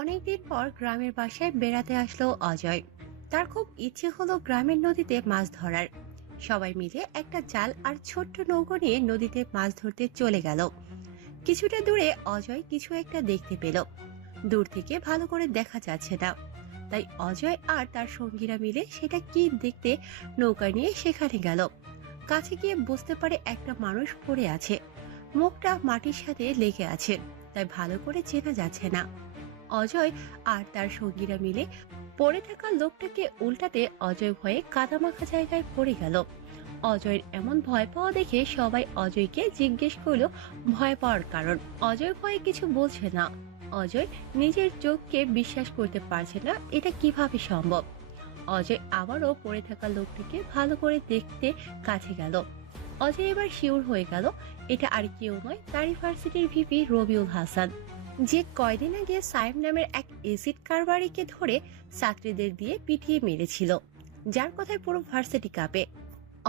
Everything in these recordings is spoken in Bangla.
অনেকদিন পর গ্রামের বাসায় বেড়াতে আসলো অজয়। তার খুব ইচ্ছে হলো গ্রামের নদীতে মাছ ধরার। সবাই মিলে একটা জাল আর ছোট্ট নৌকো নিয়ে নদীতে মাছ ধরতে চলে গেল। কিছুটা দূরে অজয় কিছু একটা দেখতে পেল। দূর থেকে ভালো করে দেখা যাচ্ছে না, তাই অজয় আর তার সঙ্গীরা মিলে সেটা কি দেখতে নৌকা নিয়ে সেখানে গেল। কাছে গিয়ে বুঝতে পারে একটা মানুষ পড়ে আছে, মুখটা মাটির সাথে লেগে আছে, তাই ভালো করে চেনা যাচ্ছে না। অজয় আর তার সঙ্গীরা মিলে পড়ে থাকা লোকটাকে উল্টাতে অজয় ভয়ে কাদামাখা জায়গায় পড়ে গেল। অজয়ের এমন ভয় পাওয়া দেখে সবাই অজয়কে জিজ্ঞেস করলো ভয় পাওয়ার কারণ। অজয় ভয়ে কিছু বলছে না। অজয় নিজের চোখকে বিশ্বাস করতে পারছে না, এটা কিভাবে সম্ভব। অজয় আবারও পড়ে থাকা লোকটিকে ভালো করে দেখতে কাছে গেল। অজয় এবার শিওর হয়ে গেল এটা আর কেউ নয়, তার ইউনিভার্সিটির ভিপি রবিউল হাসান, যে কয়দিন আগে সাইম নামের এক এসিড কারবারিকে ধরে ছাত্রীদের দিয়ে পিটিয়ে মেরেছিল, যার কথায় পুরো ভার্সিটি কাঁপে।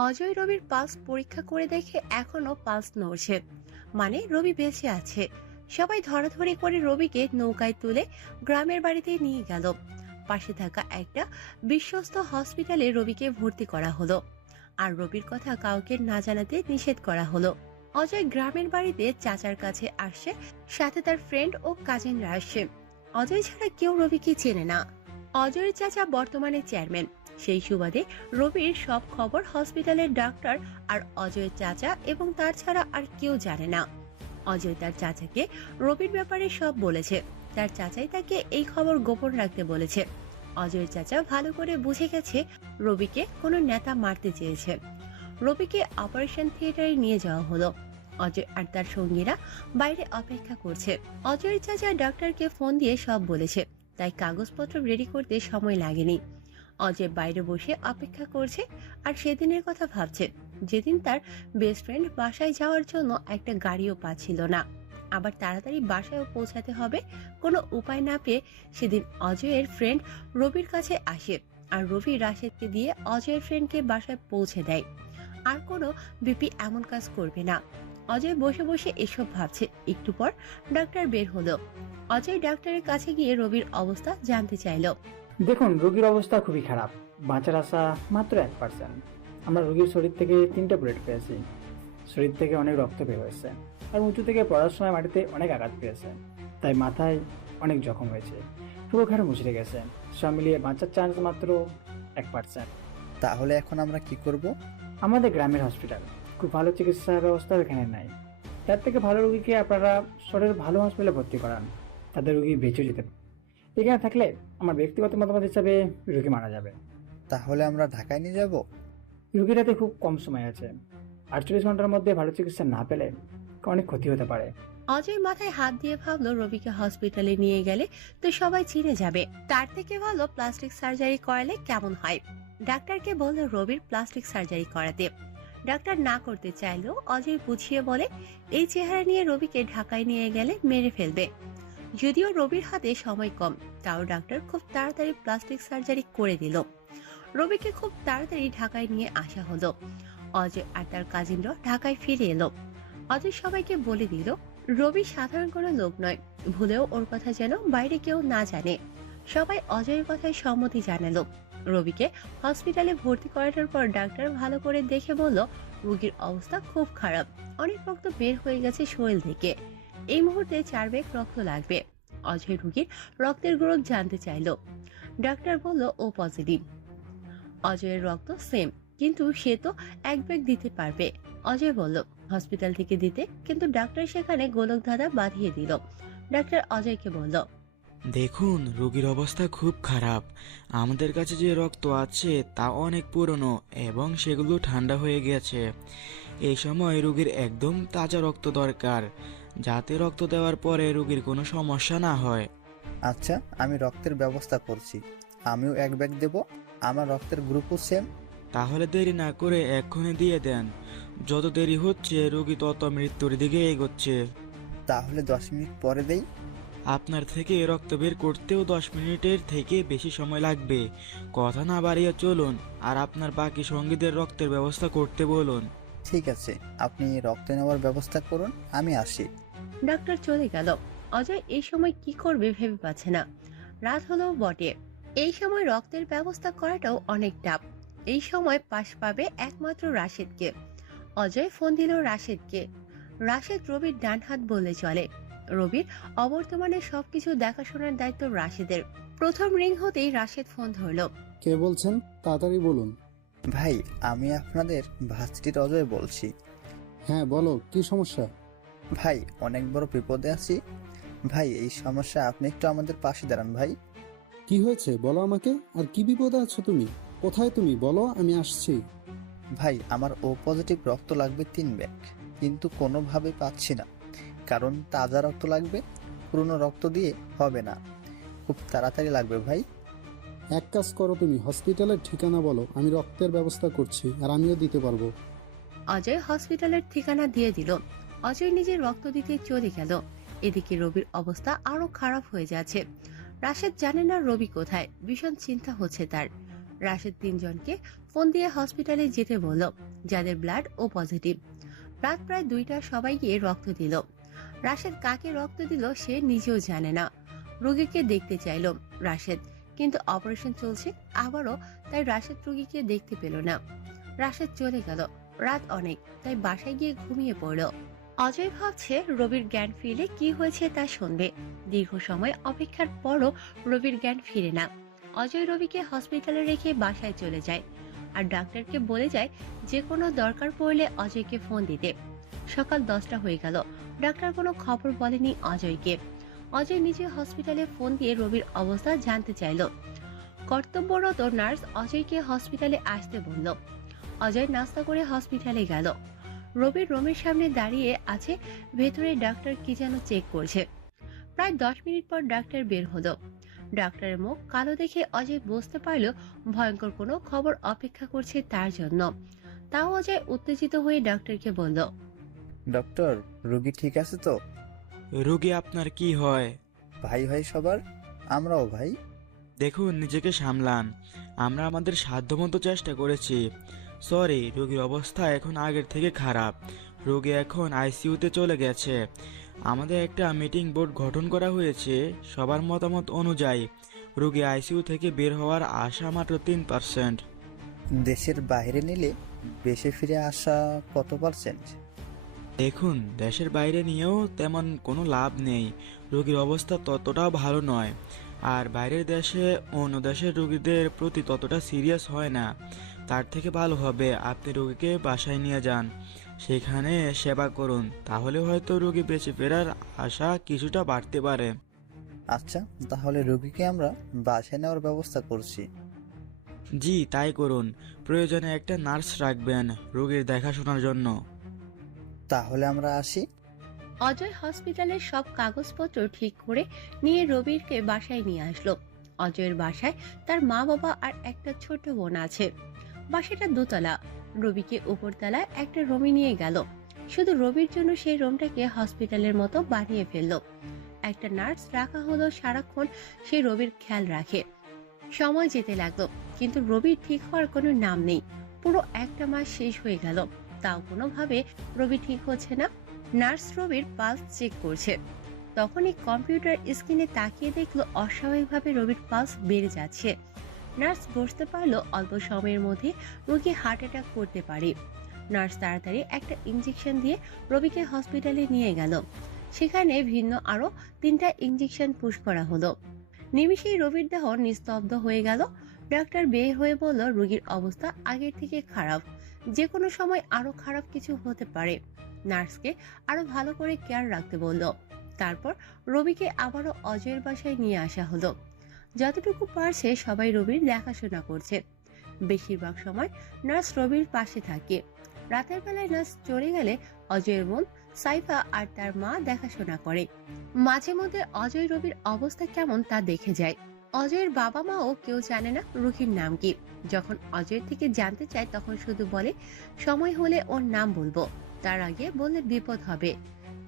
অজয় রবির পালস পরীক্ষা করে দেখে এখনো পালস নড়ছে, মানে রবি বেঁচে আছে। সবাই ধরাধরি করে রবিকে নৌকায় তুলে গ্রামের বাড়িতে নিয়ে গেল। পাশে থাকা একটা বিশ্বস্ত হসপিটালে রবিকে ভর্তি করা হলো, আর রবির কথা কাউকে না জানাতে নিষেধ করা হলো। অজয় গ্রামের বাড়িতে চাচার কাছে আসছে, সাথে তার ফ্রেন্ড ও কাজিনরা আসছে। অজয় ছাড়া কেউ রবিকে চেনে না। অজয়ের চাচা বর্তমানে চেয়ারম্যান, সেই সুবাদে রবির সব খবর হসপিটালের ডাক্তার আর অজয়ের চাচা এবং তার ছাড়া আর কেউ জানে না। অজয় তার চাচাকে রবির ব্যাপারে সব বলেছে, তার চাচাই তাকে এই খবর গোপন রাখতে বলেছে। অজয়ের চাচা ভালো করে বুঝে গেছে রবিকে কোনো নেতা মারতে চেয়েছে। রবিকে অপারেশন থিয়েটারে নিয়ে যাওয়া হলো। অজয় আর তার সঙ্গীরা বাইরে অপেক্ষা করছে। অজয়ের চাচা ডাক্তারকে ফোন দিয়ে সব বলেছে, তাই কাগজপত্র রেডি করতে সময় লাগেনি। অজয় বাইরে বসে অপেক্ষা করছে আর সেদিনের কথা ভাবছে, যেদিন তার বেস্ট ফ্রেন্ড বাসায় যাওয়ার জন্য একটা গাড়িও পাচ্ছিল না, আবার তাড়াতাড়ি বাসায়ও পৌঁছাতে হবে। কোনো উপায় না পেয়ে সেদিন অজয়ের ফ্রেন্ড রবির কাছে আসে, আর রবি রাশেদকে দিয়ে অজয়ের ফ্রেন্ডকে বাসায় পৌঁছে দেয়। আর কোনো বিপি এমন কাজ করবে না। অজয় বসে বসে এসব ভাবছে। একটু পর ডাক্তার বের হলো। অজয় ডাক্তারের কাছে গিয়ে রবির অবস্থা জানতে চাইল। দেখুন, রোগীর অবস্থা খুবই খারাপ, বাঁচার আশা মাত্র 1%। আমরা রোগীর শরীর থেকে 3টা বুলেট পেয়েছি, শরীর থেকে অনেক রক্ত বের হয়েছে, আর উঁচু থেকে পড়ার সময় মাটিতে অনেক আঘাত পেয়েছে, তাই মাথায় অনেক জখম হয়েছে, পুরো ঘাড়ে মুচড়ে গেছে। সব মিলিয়ে বাঁচার চান্স মাত্র 1%। তাহলে এখন আমরা কি করব? আমাদের গ্রামের হসপিটাল খুব ভালো চিকিৎসা ব্যবস্থা এখানে নাই। তার থেকে ভালো রোগীকে আপনারা শহরের ভালো হসপিটালে ভর্তি করান, তাদের রোগী বেঁচে যেতে পারে। এখানে থাকলে আমার ব্যক্তিগত মতামত হিসাবে রোগী মারা যাবে। তাহলে আমরা ঢাকায় নিয়ে যাব? রোগীরাতে খুব কম সময় আছে, 48 ঘন্টার মধ্যে ভালো চিকিৎসা না পেলে অনেক ক্ষতি হতে পারে। অজয় মাথায় হাত দিয়ে ভাবলো রবিকে হসপিটালে নিয়ে গেলে তো সবাই চিনে যাবে, তার থেকে ভালো প্লাস্টিক সার্জারি করালে কেমন হয়। ডাক্তারকে বললো রবির প্লাস্টিক সার্জারি করাতে। ডাক্তার না করতে চাইলেও অজয় বুঝিয়ে বলে এই চেহারা নিয়ে রবিকে ঢাকায় নিয়ে গেলে মেরে ফেলবে। যদিও রবির হাতে সময় কম, তাও ডাক্তার খুব তাড়াতাড়ি প্লাস্টিক সার্জারি করে দিল। রবিকে খুব তাড়াতাড়ি ঢাকায় নিয়ে আসা হলো। অজয় আর তার কাজিনরা ঢাকায় ফিরে এলো। অজয় সবাইকে বলে দিল রবি সাধারণ কোনো লোক নয়, ভুলেও ওর কথা যেন বাইরে কেউ না জানে। সবাই অজয়ের কথায় সম্মতি জানালো। রবিকে হসপিটালে ভর্তি করানোর পর ডাক্তার ভালো করে দেখে বলল রোগীর অবস্থা খুব খারাপ, অনেক রক্ত বের হয়ে গেছে শরীর থেকে, এই মুহূর্তে 4 ব্যাগ রক্ত লাগবে। অজয় রোগীর রক্তের গ্রুপ জানতে চাইল। ডাক্তার বলল ও পজিটিভ। অজয়ের রক্ত সেম, কিন্তু সে তো 1 ব্যাগ দিতে পারবে। অজয় বলল হসপিটাল থেকে দিতে, কিন্তু ডাক্তার সেখানে গোলক ধাঁধা বাঁধিয়ে দিল। ডাক্তার অজয়কে বলল, দেখুন, রোগীর অবস্থা খুব খারাপ। আমাদের কাছে যে রক্ত আছে তা অনেক পুরনো এবং সেগুলো ঠান্ডা হয়ে গেছে। এই সময় রোগীর একদম তাজা রক্ত দরকার, যাতে রক্ত দেওয়ার পরে রোগীর কোনো সমস্যা না হয়। আচ্ছা, আমি রক্তের ব্যবস্থা করছি। আমিও 1 ব্যাগ দেব, আমার রক্তের গ্রুপও সেম। তাহলে দেরি না করে এক্ষুনি দিয়ে দেন। যত দেরি হচ্ছে রোগী তত মৃত্যুর দিকে এগোচ্ছে। তাহলে 10 মিনিট পরে দেই। আপনার থেকে রক্ত বের করতেও 10 মিনিটের থেকে বেশি সময় লাগবে। কথা না বাড়িয়ে চলুন, আর আপনার বাকি সঙ্গীদের রক্তের ব্যবস্থা করতে বলুন। ঠিক আছে, আপনি রক্ত নেওয়ার ব্যবস্থা করুন, আমি আসি। ডাক্তার চলে গেল। অজয় এই সময় কি করবে ভেবে পাচ্ছে না। রাত হলো বটে, এই সময় রক্তের ব্যবস্থা করাটাও অনেক টাফ। এই সময় পাশ পাবে একমাত্র রাশেদকে। অজয় ফোন দিল রাশেদকে। রাশেদ রবির ডান হাত বললে চলে। রবির অবর্তমানে সবকিছু দেখাশোনার দায়িত্ব রাশেদের। প্রথম রিং হতেই রাশেদ ফোন ধরলো। কে বলছেন? তাড়াতাড়ি বলুন। ভাই, আমি আপনাদের ভার্সিটির অজয় বলছি। হ্যাঁ বলো, কি সমস্যা? ভাই, অনেক বড় বিপদে আছি। ভাই, এই সমস্যা আপনি একটু আমাদের পাশে দাঁড়ান ভাই। কি হয়েছে বলো আমাকে। আর কি বিপদে আছো তুমি? কোথায় তুমি? বলো, আমি আসছি। ভাই, আমার ও পজিটিভ রক্ত লাগবে 3 ব্যাগ, কিন্তু কোনোভাবে পাচ্ছি না। কারণ তাজা রক্ত লাগবে, পুরনো রক্ত দিয়ে হবে না, খুব তাড়াতাড়ি লাগবে ভাই। এক কাজ করো, তুমি হসপিটালের ঠিকানা বলো, আমি রক্তের ব্যবস্থা করছি আর আমিও দিতে পারবো। অজয় হসপিটালের ঠিকানা দিয়ে দিল। অজয় নিজে রক্ত দিতে চলে গেল। এদিকে রবির অবস্থা আরো খারাপ হয়ে যাচ্ছে। রাশেদ জানে না রবি কোথায়, ভীষণ চিন্তা হচ্ছে তার। রাশেদ 3 জনকে ফোন দিয়ে হসপিটালে যেতে বলল, যাদের ব্লাড ও পজিটিভ। রাত প্রায় 2টা, সবাই গিয়ে রক্ত দিল। রাশেদ কাকে রক্ত দিল সে নিজেও জানে না। রোগীকে দেখতে চাইল রাশেদ, কিন্তু অপারেশন চলছে আবারও, তাই রাশেদ রোগীকে দেখতে পেল না। রাশেদ চলে গেল। রাত অনেক, তাই বাসায় গিয়ে ঘুমিয়ে পড়ল। অজয় ভাবছে রবির জ্ঞান ফিরলে কি হয়েছে তা শুনবে। দীর্ঘ সময় অপেক্ষার পরও রবির জ্ঞান ফিরে না। অজয় রবিকে হসপিটালে রেখে বাসায় চলে যায় আর ডাক্তারকে বলে যায় যে কোনো দরকার পড়লে অজয়কে ফোন দিতে। সকাল 10টা হয়ে গেল, ডাক্তার কোনো খবর বলেনি অজয়কে। অজয় নিজে হসপিটালে ফোন দিয়ে রবির অবস্থা জানতে চাইল। কর্তব্যরত নার্স অজয়কে হসপিটালে আসতে বলল। অজয় নাস্তা করে হসপিটালে গেল। রবির রুমের সামনে দাঁড়িয়ে আছে, ভেতরে ডাক্তার কি যেন চেক করছে। প্রায় 10 মিনিট পর ডাক্তার বের হলো। ডাক্তারের মুখ কালো দেখে অজয় বুঝতে পারল ভয়ঙ্কর কোনো খবর অপেক্ষা করছে তার জন্য। তাও অজয় উত্তেজিত হয়ে ডাক্তারকে বলল, ডক্টর, রোগী ঠিক আছে তো? রোগী আপনার কি হয়? ভাই হয় সবার, আমরাও ভাই। দেখুন, নিজেকে সামলান। আমরা আমাদের সাধ্যমতো চেষ্টা করেছি। সরি, রোগীর অবস্থা এখন আগের থেকে খারাপ। রোগী এখন আইসিইউতে চলে গেছে। আমাদের একটা মিটিং বোর্ড গঠন করা হয়েছে। সবার মতামত অনুযায়ী রোগী আইসিইউ থেকে বের হওয়ার আশা মাত্র 3%। দেশের বাইরে নিলে দেশে ফিরে আসা কত পার্সেন্ট? দেখুন, দেশের বাইরে নিয়েও তেমন কোনো লাভ নেই। রোগীর অবস্থা ততটাও ভালো নয়। আর বাইরের দেশে অন্য দেশের রোগীদের প্রতি ততটা সিরিয়াস হয় না। তার থেকে ভালো হবে আপনি রোগীকে বাসায় নিয়ে যান, সেখানে সেবা করুন। তাহলে হয়তো রোগী বেঁচে ফেরার আশা কিছুটা বাড়তে পারে। আচ্ছা, তাহলে রোগীকে আমরা বাসায় নেওয়ার ব্যবস্থা করছি। জি, তাই করুন। প্রয়োজনে একটা নার্স রাখবেন রোগীর দেখাশোনার জন্য। তাহলে আমরা আসি। অজয় হসপিটালের সব কাগজপত্র ঠিক করে নিয়ে রবিরকে বাসায় নিয়ে আসলো। অজয়ের বাসায় তার মা বাবা আর একটা ছোট বোন আছে। বাসাটা 2তলা। রবিকে উপরতলায় একটা রুমে নিয়ে গেল। শুধু রবির জন্য সেই রুমটাকে হসপিটালের মতো বানিয়ে ফেললো। একটা নার্স রাখা হলো, সারাক্ষণ সে রবির খেয়াল রাখে। সময় যেতে লাগলো, কিন্তু রবির ঠিক হওয়ার কোনো নাম নেই। পুরো 1টা মাস শেষ হয়ে গেল, তাও কোনোভাবে রবি ঠিক হচ্ছে না। নার্স রবির পালস চেক করছে। তখনই কম্পিউটার স্ক্রিনে তাকিয়ে দেখলো অস্বাভাবিকভাবে রবির পালস বেড়ে যাচ্ছে। নার্স বুঝতে পারলো অল্প সময়ের মধ্যে রোগী হার্ট অ্যাটাক করতে পারে। নার্স তাড়াতাড়ি একটা ইঞ্জেকশন দিয়ে রবিকে হসপিটালে নিয়ে গেল। সেখানে ভিন্ন আরো 3টা ইঞ্জেকশন পুশ করা হলো। নিমিষেই রবির দেহ নিস্তব্ধ হয়ে গেল। ডাক্তার বের হয়ে বলল রোগীর অবস্থা আগের থেকে খারাপ, যে কোনো সময় আরো খারাপ কিছু হতে পারে। নার্সকে আরো ভালো করে কেয়ার রাখতে বলল। তারপর রবিকে আবারও অজয়ের বাসায় নিয়ে আসা হলো। যতটুকু পারছে সবাই রবির দেখাশোনা করছে। বেশিরভাগ সময় নার্স রবির পাশে থাকে। রাতের বেলায় নার্স চলে গেলে অজয়ের বোন সাইফা আর তার মা দেখাশোনা করে। মাঝে মধ্যে অজয় রবির অবস্থা কেমন তা দেখে যায়। অজয়ের বাবা মাও কেউ জানে না রুহির নাম কি। যখন অজয়ের থেকে জানতে চায় তখন শুধু বলে সময় হলে ওর নাম বলবো, তার আগে বললে বিপদ হবে।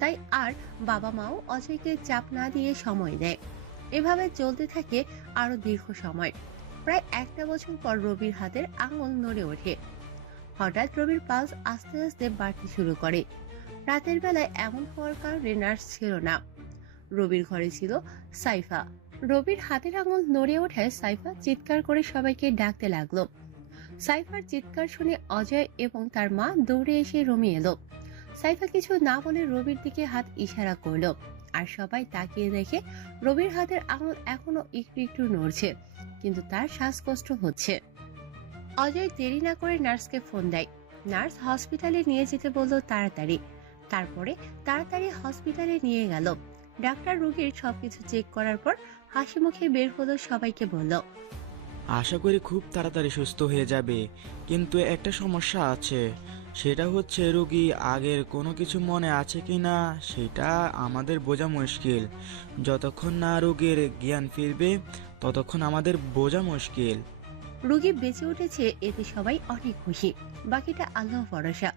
তাই আর বাবা মাও অজয়কে চাপ না দিয়ে সময় দেয়। এভাবে চলতে থাকে আরো দীর্ঘ সময়। প্রায় 1টা বছর পর রবির হাতের আঙুল নড়ে ওঠে। হঠাৎ রবির পালস আস্তে আস্তে বাড়তে শুরু করে। রাতের বেলায় এমন হওয়ার কারণে নার্স ছিল না। রবির ঘরে ছিল সাইফা। রবির হাতের আঙুল নড়ে ওঠায় সাইফা চিৎকার করে সবাইকে ডাকতে লাগলো। সাইফার চিৎকার শুনে অজয় এবং তার মা দৌড়ে এসে রুমে এলো। সাইফা কিছু না বলে রবির দিকে হাত ইশারা করলো, আর সবাই তাকিয়ে দেখে রবির হাতের আঙুল এখনো একটু একটু নড়ছে, কিন্তু তার শ্বাসকষ্ট হচ্ছে। অজয় দেরি না করে নার্সকে ফোন দেয়। নার্স হসপিটালে নিয়ে যেতে বললো তাড়াতাড়ি। তারপরে তাড়াতাড়ি হসপিটালে নিয়ে গেল। ডাক্তার রোগীর সবকিছু চেক করার পর হাসি মুখে বের হলো, সবাইকে বলল, আশা করি খুব তাড়াতাড়ি সুস্থ হয়ে যাবে, কিন্তু একটা সমস্যা আছে। সেটা হচ্ছে রোগী আগের কোনো কিছু মনে আছে কি না সেটা আমাদের বোঝা মুশকিল। যতক্ষণ না রোগীর জ্ঞান ফিরবে ততক্ষণ আমাদের বোঝা মুশকিল। রোগী বেঁচে উঠেছে এতে সবাই অনেক খুশি, বাকিটা আল্লাহ ভরসা।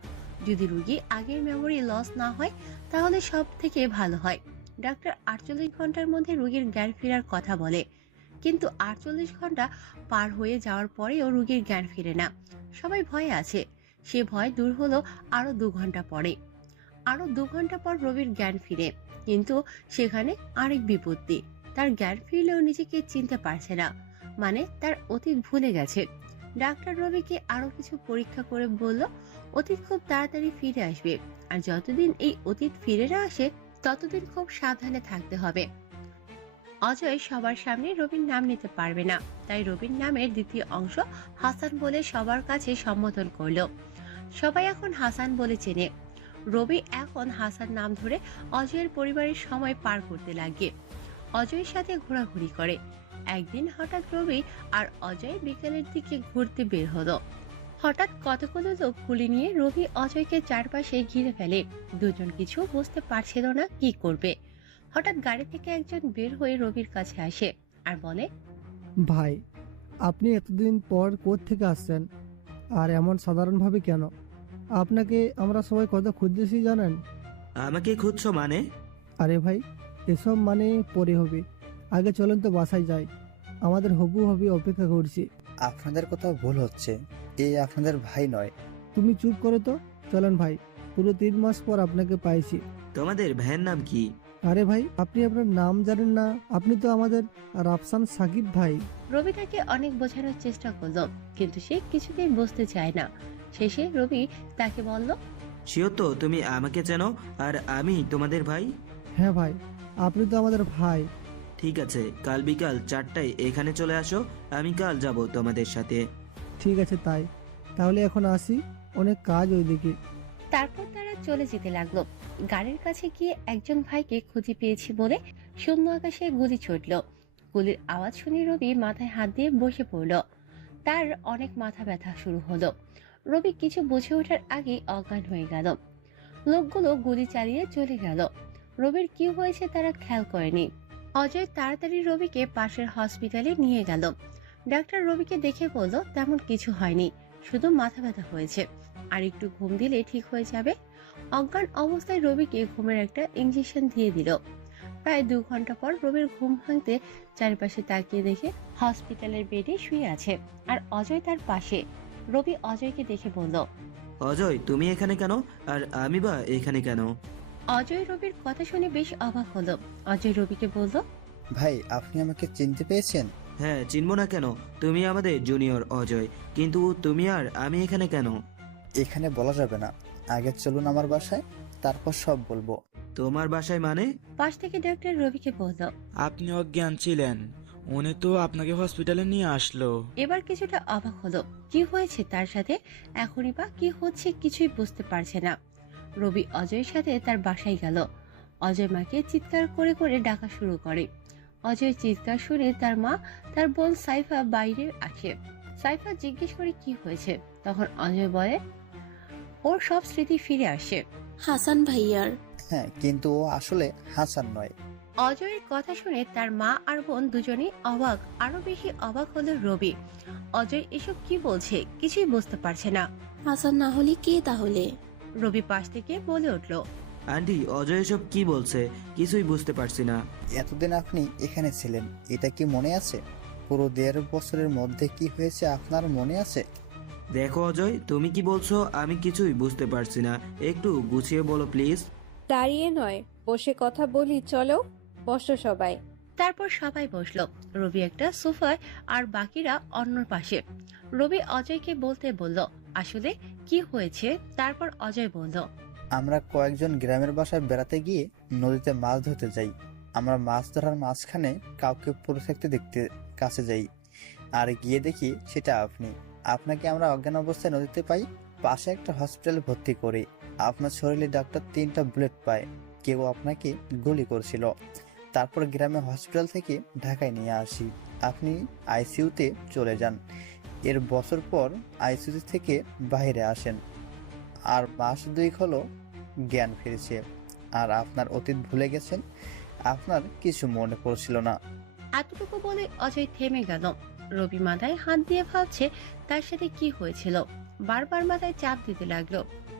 যদি রোগী আগের মেমোরি লস না হয় তাহলে সব থেকে ভালো হয়। ডাক্তার 48 ঘন্টার মধ্যে রোগীর জ্ঞান ফেরার কথা বলে, কিন্তু 48 ঘন্টা পার হয়ে যাওয়ার পরেও রোগীর জ্ঞান ফিরে না। সবাই ভয়ে আছে। সে ভয় দূর হলো আরো 2 ঘন্টা পরে। আরো 2 ঘন্টা পর রবির জ্ঞান ফিরে, কিন্তু সেখানে আরেক বিপত্তি। তার জ্ঞান ফিরলেও নিজেকে চিনতে পারছে না, মানে তার অতীত ভুলে গেছে। ডাক্তার রবিকে আরো কিছু পরীক্ষা করে বলল অতীত খুব তাড়াতাড়ি ফিরে আসবে, আর যতদিন এই অতীত ফিরে না আসে ততদিন খুব সাবধানে থাকতে হবে। অজয় সবার সামনে রবির নাম নিতে পারবে না, তাই রবির নামের দ্বিতীয় অংশ হাসান বলে সবার কাছে সম্বোধন করলো। সবাই এখন হাসান বলে চেনে। রবি এখন হাসান নাম ধরে অজয়ের পরিবারের সময় পার করতে লাগে। অজয়ের সাথে ঘোরাঘুরি করে। একদিন হঠাৎ রবি আর অজয় বিকেলের দিকে ঘুরতে বের হলো। হঠাৎ কতগুলো লোক গুলি নিয়ে রবি অজয়কে চারপাশে ঘিরে ফেলে। দুজন কিছু বুঝতে পারছিল না কি করবে। হঠাৎ গাড়ি থেকে একজন বের হয়ে রবির কাছে আসে আর বলে, ভাই, আপনি এতদিন পর কোথা থেকে আসছেন, আর এমন সাধারণভাবে কেন? আপনাকে আমরা সবাই কত খুঁজতেছি জানেন? আমাকে খুঁজছো মানে? আরে ভাই, এসব মানে পরে হবে, আগে চলেন তো বাসায় যাই, আমাদের হবু হবি অপেক্ষা করছি। আপনাদের কোথাও ভুল হচ্ছে, এই আপনাদের ভাই নয়। তুমি চুপ করো তো, চলেন ভাই, পুরো 3 মাস পর আপনাকে পাইছি। তোমাদের ভাইয়ের নাম কি? আরে ভাই, আপনি আপনার নাম জানেন না? আপনি তো আমাদের রাফসান সাকিব ভাই। রবি তাকে অনেক বোঝানোর চেষ্টা করলো, কিন্তু সে কিছুতেই বুঝতে চায় না। শেষে রবি তাকে বলল, শিওর তো তুমি আমাকে চেনো আর আমি তোমাদের ভাই? হ্যাঁ ভাই, আপনি তো আমাদের ভাই। ঠিক আছে, কাল বিকাল 4টায় এখানে চলে আসো, আমি কাল যাব তোমাদের সাথে। ঠিক আছে তাই, তাহলে এখন আসি, অনেক কাজ ওইদিকে। তারপর তারা চলে যেতে লাগলো। গাড়ির কাছে গিয়ে একজন ভাইকে খুঁজে পেয়েছি বলে শূন্য আকাশে গুলি ছুটল। গুলির আওয়াজ শুনে রবি মাথায় হাত দিয়ে বসে পড়ল। তার অনেক মাথা ব্যথা শুরু হলো। রবি কিছু বুঝে ওঠার আগেই অজ্ঞান হয়ে গেল। লোকগুলো গুলি চালিয়ে চলে গেল। রবির কি হয়েছে তারা খেয়াল করেনি। অজয় তাড়াতাড়ি রবিকে পাশের হসপিটালে নিয়ে গেল। ডাক্তার রবিকে দেখে বলল তেমন কিছু হয়নি, শুধু মাথা ব্যথা হয়েছে, আর একটু ঘুম দিলে ঠিক হয়ে যাবে। অজ্ঞান অবস্থায় রবিকে ঘুমের একটা ইঞ্জেকশন দিয়ে দিল। প্রায় 2 ঘন্টা পর রবির ঘুম ভাঙতে চারপাশে তাকিয়ে দেখে হসপিটালের বেডে শুয়ে আছে, আর অজয় তার পাশে। রবি অজয়কে দেখে বলল, অজয়, তুমি এখানে কেন আর আমি বা এখানে কেন? অজয় রবির কথা শুনে বেশ অবাক হলো। অজয় রবিকে বলল, ভাই, আপনি আমাকে চিনতে পেয়েছেন? হ্যাঁ, চিনবো না কেন? তুমি আমাদের জুনিয়র অজয়, কিন্তু তুমি আর আমি এখানে কেন? এখানে বলা যাবে না, আগে চলুন আমার বাসায়, তারপর সব বলবো। তোমার বাসায় মানে? পাশ থেকে ডাক্তার রবিকে বলল। আপনি অজ্ঞান ছিলেন, উনি তো আপনাকে হসপিটালে নিয়ে আসলো। এবার কিছুটা অবাক হলো, কি হয়েছে তার সাথে, এখনই বা কি হচ্ছে কিছুই বুঝতে পারছে না। রবি অজয়ের সাথে তার বাসায় গেল। অজয় মাকে চিৎকার করে করে ডাকা শুরু করে। অজয় চিৎকার শুনে তার মা তার বোন সাইফা বাইরে আসে। সাইফা জিজ্ঞেস করে কি হয়েছে, তখন অজয় বলে ওর সব স্মৃতি ফিরে আসে। হাসান ভাইয়ার। হ্যাঁ, কিন্তু ও আসলে হাসান নয়। অজয়ের কথা শুনে তার মা আর বোন দুজনেই অবাক। আরো বেশি অবাক হলো রবি। অজয় এসব কি বলছে কিছুই বুঝতে পারছে না। হাসান না হলে কে তাহলে? রবি পাশ থেকে বলে উঠল, আন্টি, অজয় এসব কি বলছে? কিছুই বুঝতে পারছি না। এতদিন আপনি এখানে ছিলেন, এটা কি মনে আছে? পুরো 1.5 বছরের মধ্যে কি হয়েছে আপনার মনে আছে? দেখো অজয়, তুমি কি বলছো আমি কিছুই বুঝতে পারছি না, একটু গুছিয়ে বলো প্লিজ। দাঁড়িয়ে নয়, বসে কথা বলি চলো। বসো সবাই। তারপর সবাই বসলো। রবি একটা সোফায় আর বাকিরা অন্য পাশে। রবি অজয়কে বলতে বলল আসলে কি হয়েছে। তারপর অজয় বলল, আমরা কয়েকজন গ্রামের বাসায় বেড়াতে গিয়ে নদীতে মাছ ধরতে যাই। আমরা মাছ ধরার মাঝখানে কাউকে পড়ে থাকতে দেখতে কাছে যাই, আর গিয়ে দেখি সেটা আপনি। আপনাকে আমরা অজ্ঞান অবস্থায় নদীতে পাই। পাশে একটা হসপিটালে ভর্তি করি। আপনার শরীরে ডাক্তার 3টা বুলেট পায়। কেউ আপনাকে গুলি করছিল। তারপর গ্রামে হসপিটাল থেকে ঢাকায় নিয়ে আসি। আপনি আইসিইউতে চলে যান। এর বছর পর আইসিইউ থেকে বাইরে আসেন, আর মাস 2 হলো জ্ঞান ফিরেছে। আর আপনার অতীত ভুলে গেছেন। আপনার কিছু মনে পড়ছিল না। এতটুকু বলে অজয় থেমে গেল। রবি মাথায় হাত দিয়ে ভাবছে তার সাথে কি হয়েছিল। বারবার মাথায় চাপ দিতে লাগলো।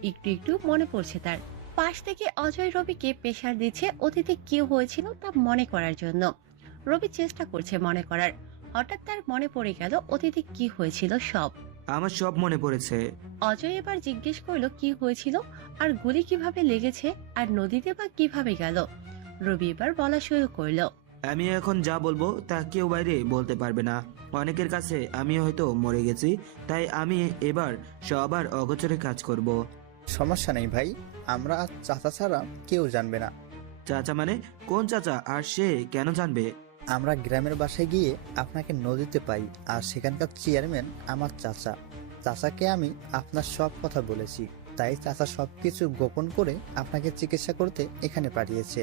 একটু একটু মনে পড়ছে তার। পাশ থেকে অজয় রবিকে প্রেশার দিচ্ছে অতীতে কি হয়েছিল তা মনে করার জন্য। রবি চেষ্টা করছে মনে করার। হঠাৎ তার মনে পড়ে গেল অতীতে কি হয়েছিল সব। আমার সব মনে পড়েছে। অজয় এবার জিজ্ঞেস করলো কি হয়েছিল, আর গুলি কিভাবে লেগেছে, আর নদীতে বা কিভাবে গেল। রবি এবার বলা শুরু করলো। আমি এখন যা বলবো তা কেউ বাইরে বলতে পারবে না। অনেকের কাছে আমি হয়তো মরে গেছি, তাই আমি এবার সবার অগোচরে কাজ করব। সমস্যা নেই ভাই, আমরা আর চাচা ছাড়া কেউ জানবে না। চাচা মানে? কোন চাচা, আর সে কেন জানবে? আমরা গ্রামের বাসায় গিয়ে আপনাকে নদীতে পাই, আর সেখানকার চেয়ারম্যান আমার চাচা। চাচাকে আমি আপনার সব কথা বলেছি, তাই চাচা সবকিছু গোপন করে আপনাকে চিকিৎসা করতে এখানে পাঠিয়েছে।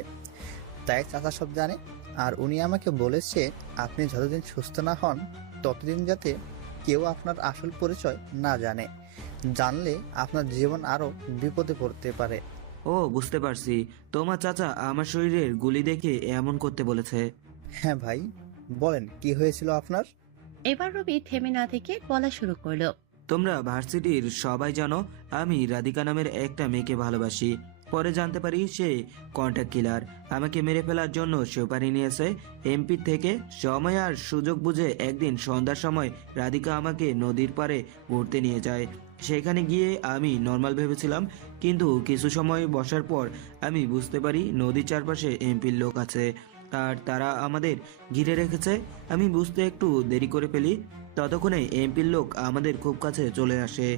তাই চাচা সব জানে। আর উনি আমাকে বলেছে আপনি যতদিন সুস্থ না হন ততদিন যাতে কেউ আপনার আসল পরিচয় না জানে। জানলে আপনার জীবন আরো বিপদে পড়তে পারে। ও, বুঝতে পারছি। তোমার চাচা আমার শরীরের গুলি দেখে এমন করতে বলেছে। হ্যাঁ ভাই, বলেন কি হয়েছিল আপনার? এবার রবি থেমে না থেকে বলা শুরু করলো। তোমরা ভার্সিটির সবাই জানো আমি রাধিকা নামের একটা মেয়েকে ভালোবাসি। পরে জানতে পারি সে কন্ট্যাক্ট কিলার। আমাকে মেরে ফেলার জন্য সুপারি নিয়েছে এমপি থেকে। সময় আর সুযোগ বুঝে একদিন সন্ধ্যার সময় রাধিকা আমাকে নদীর পাড়ে ঘুরতে নিয়ে যায়। সেখানে গিয়ে আমি নর্মাল ভেবেছিলাম, কিন্তু কিছু সময় বসার পর আমি বুঝতে পারি নদীর চারপাশে এমপির লোক আছে, আর তারা আমাদের ঘিরে রেখেছে। আমি বুঝতে একটু দেরি করে ফেলি। ততক্ষণে এমপির লোক আমাদের খুব কাছে চলে আসে।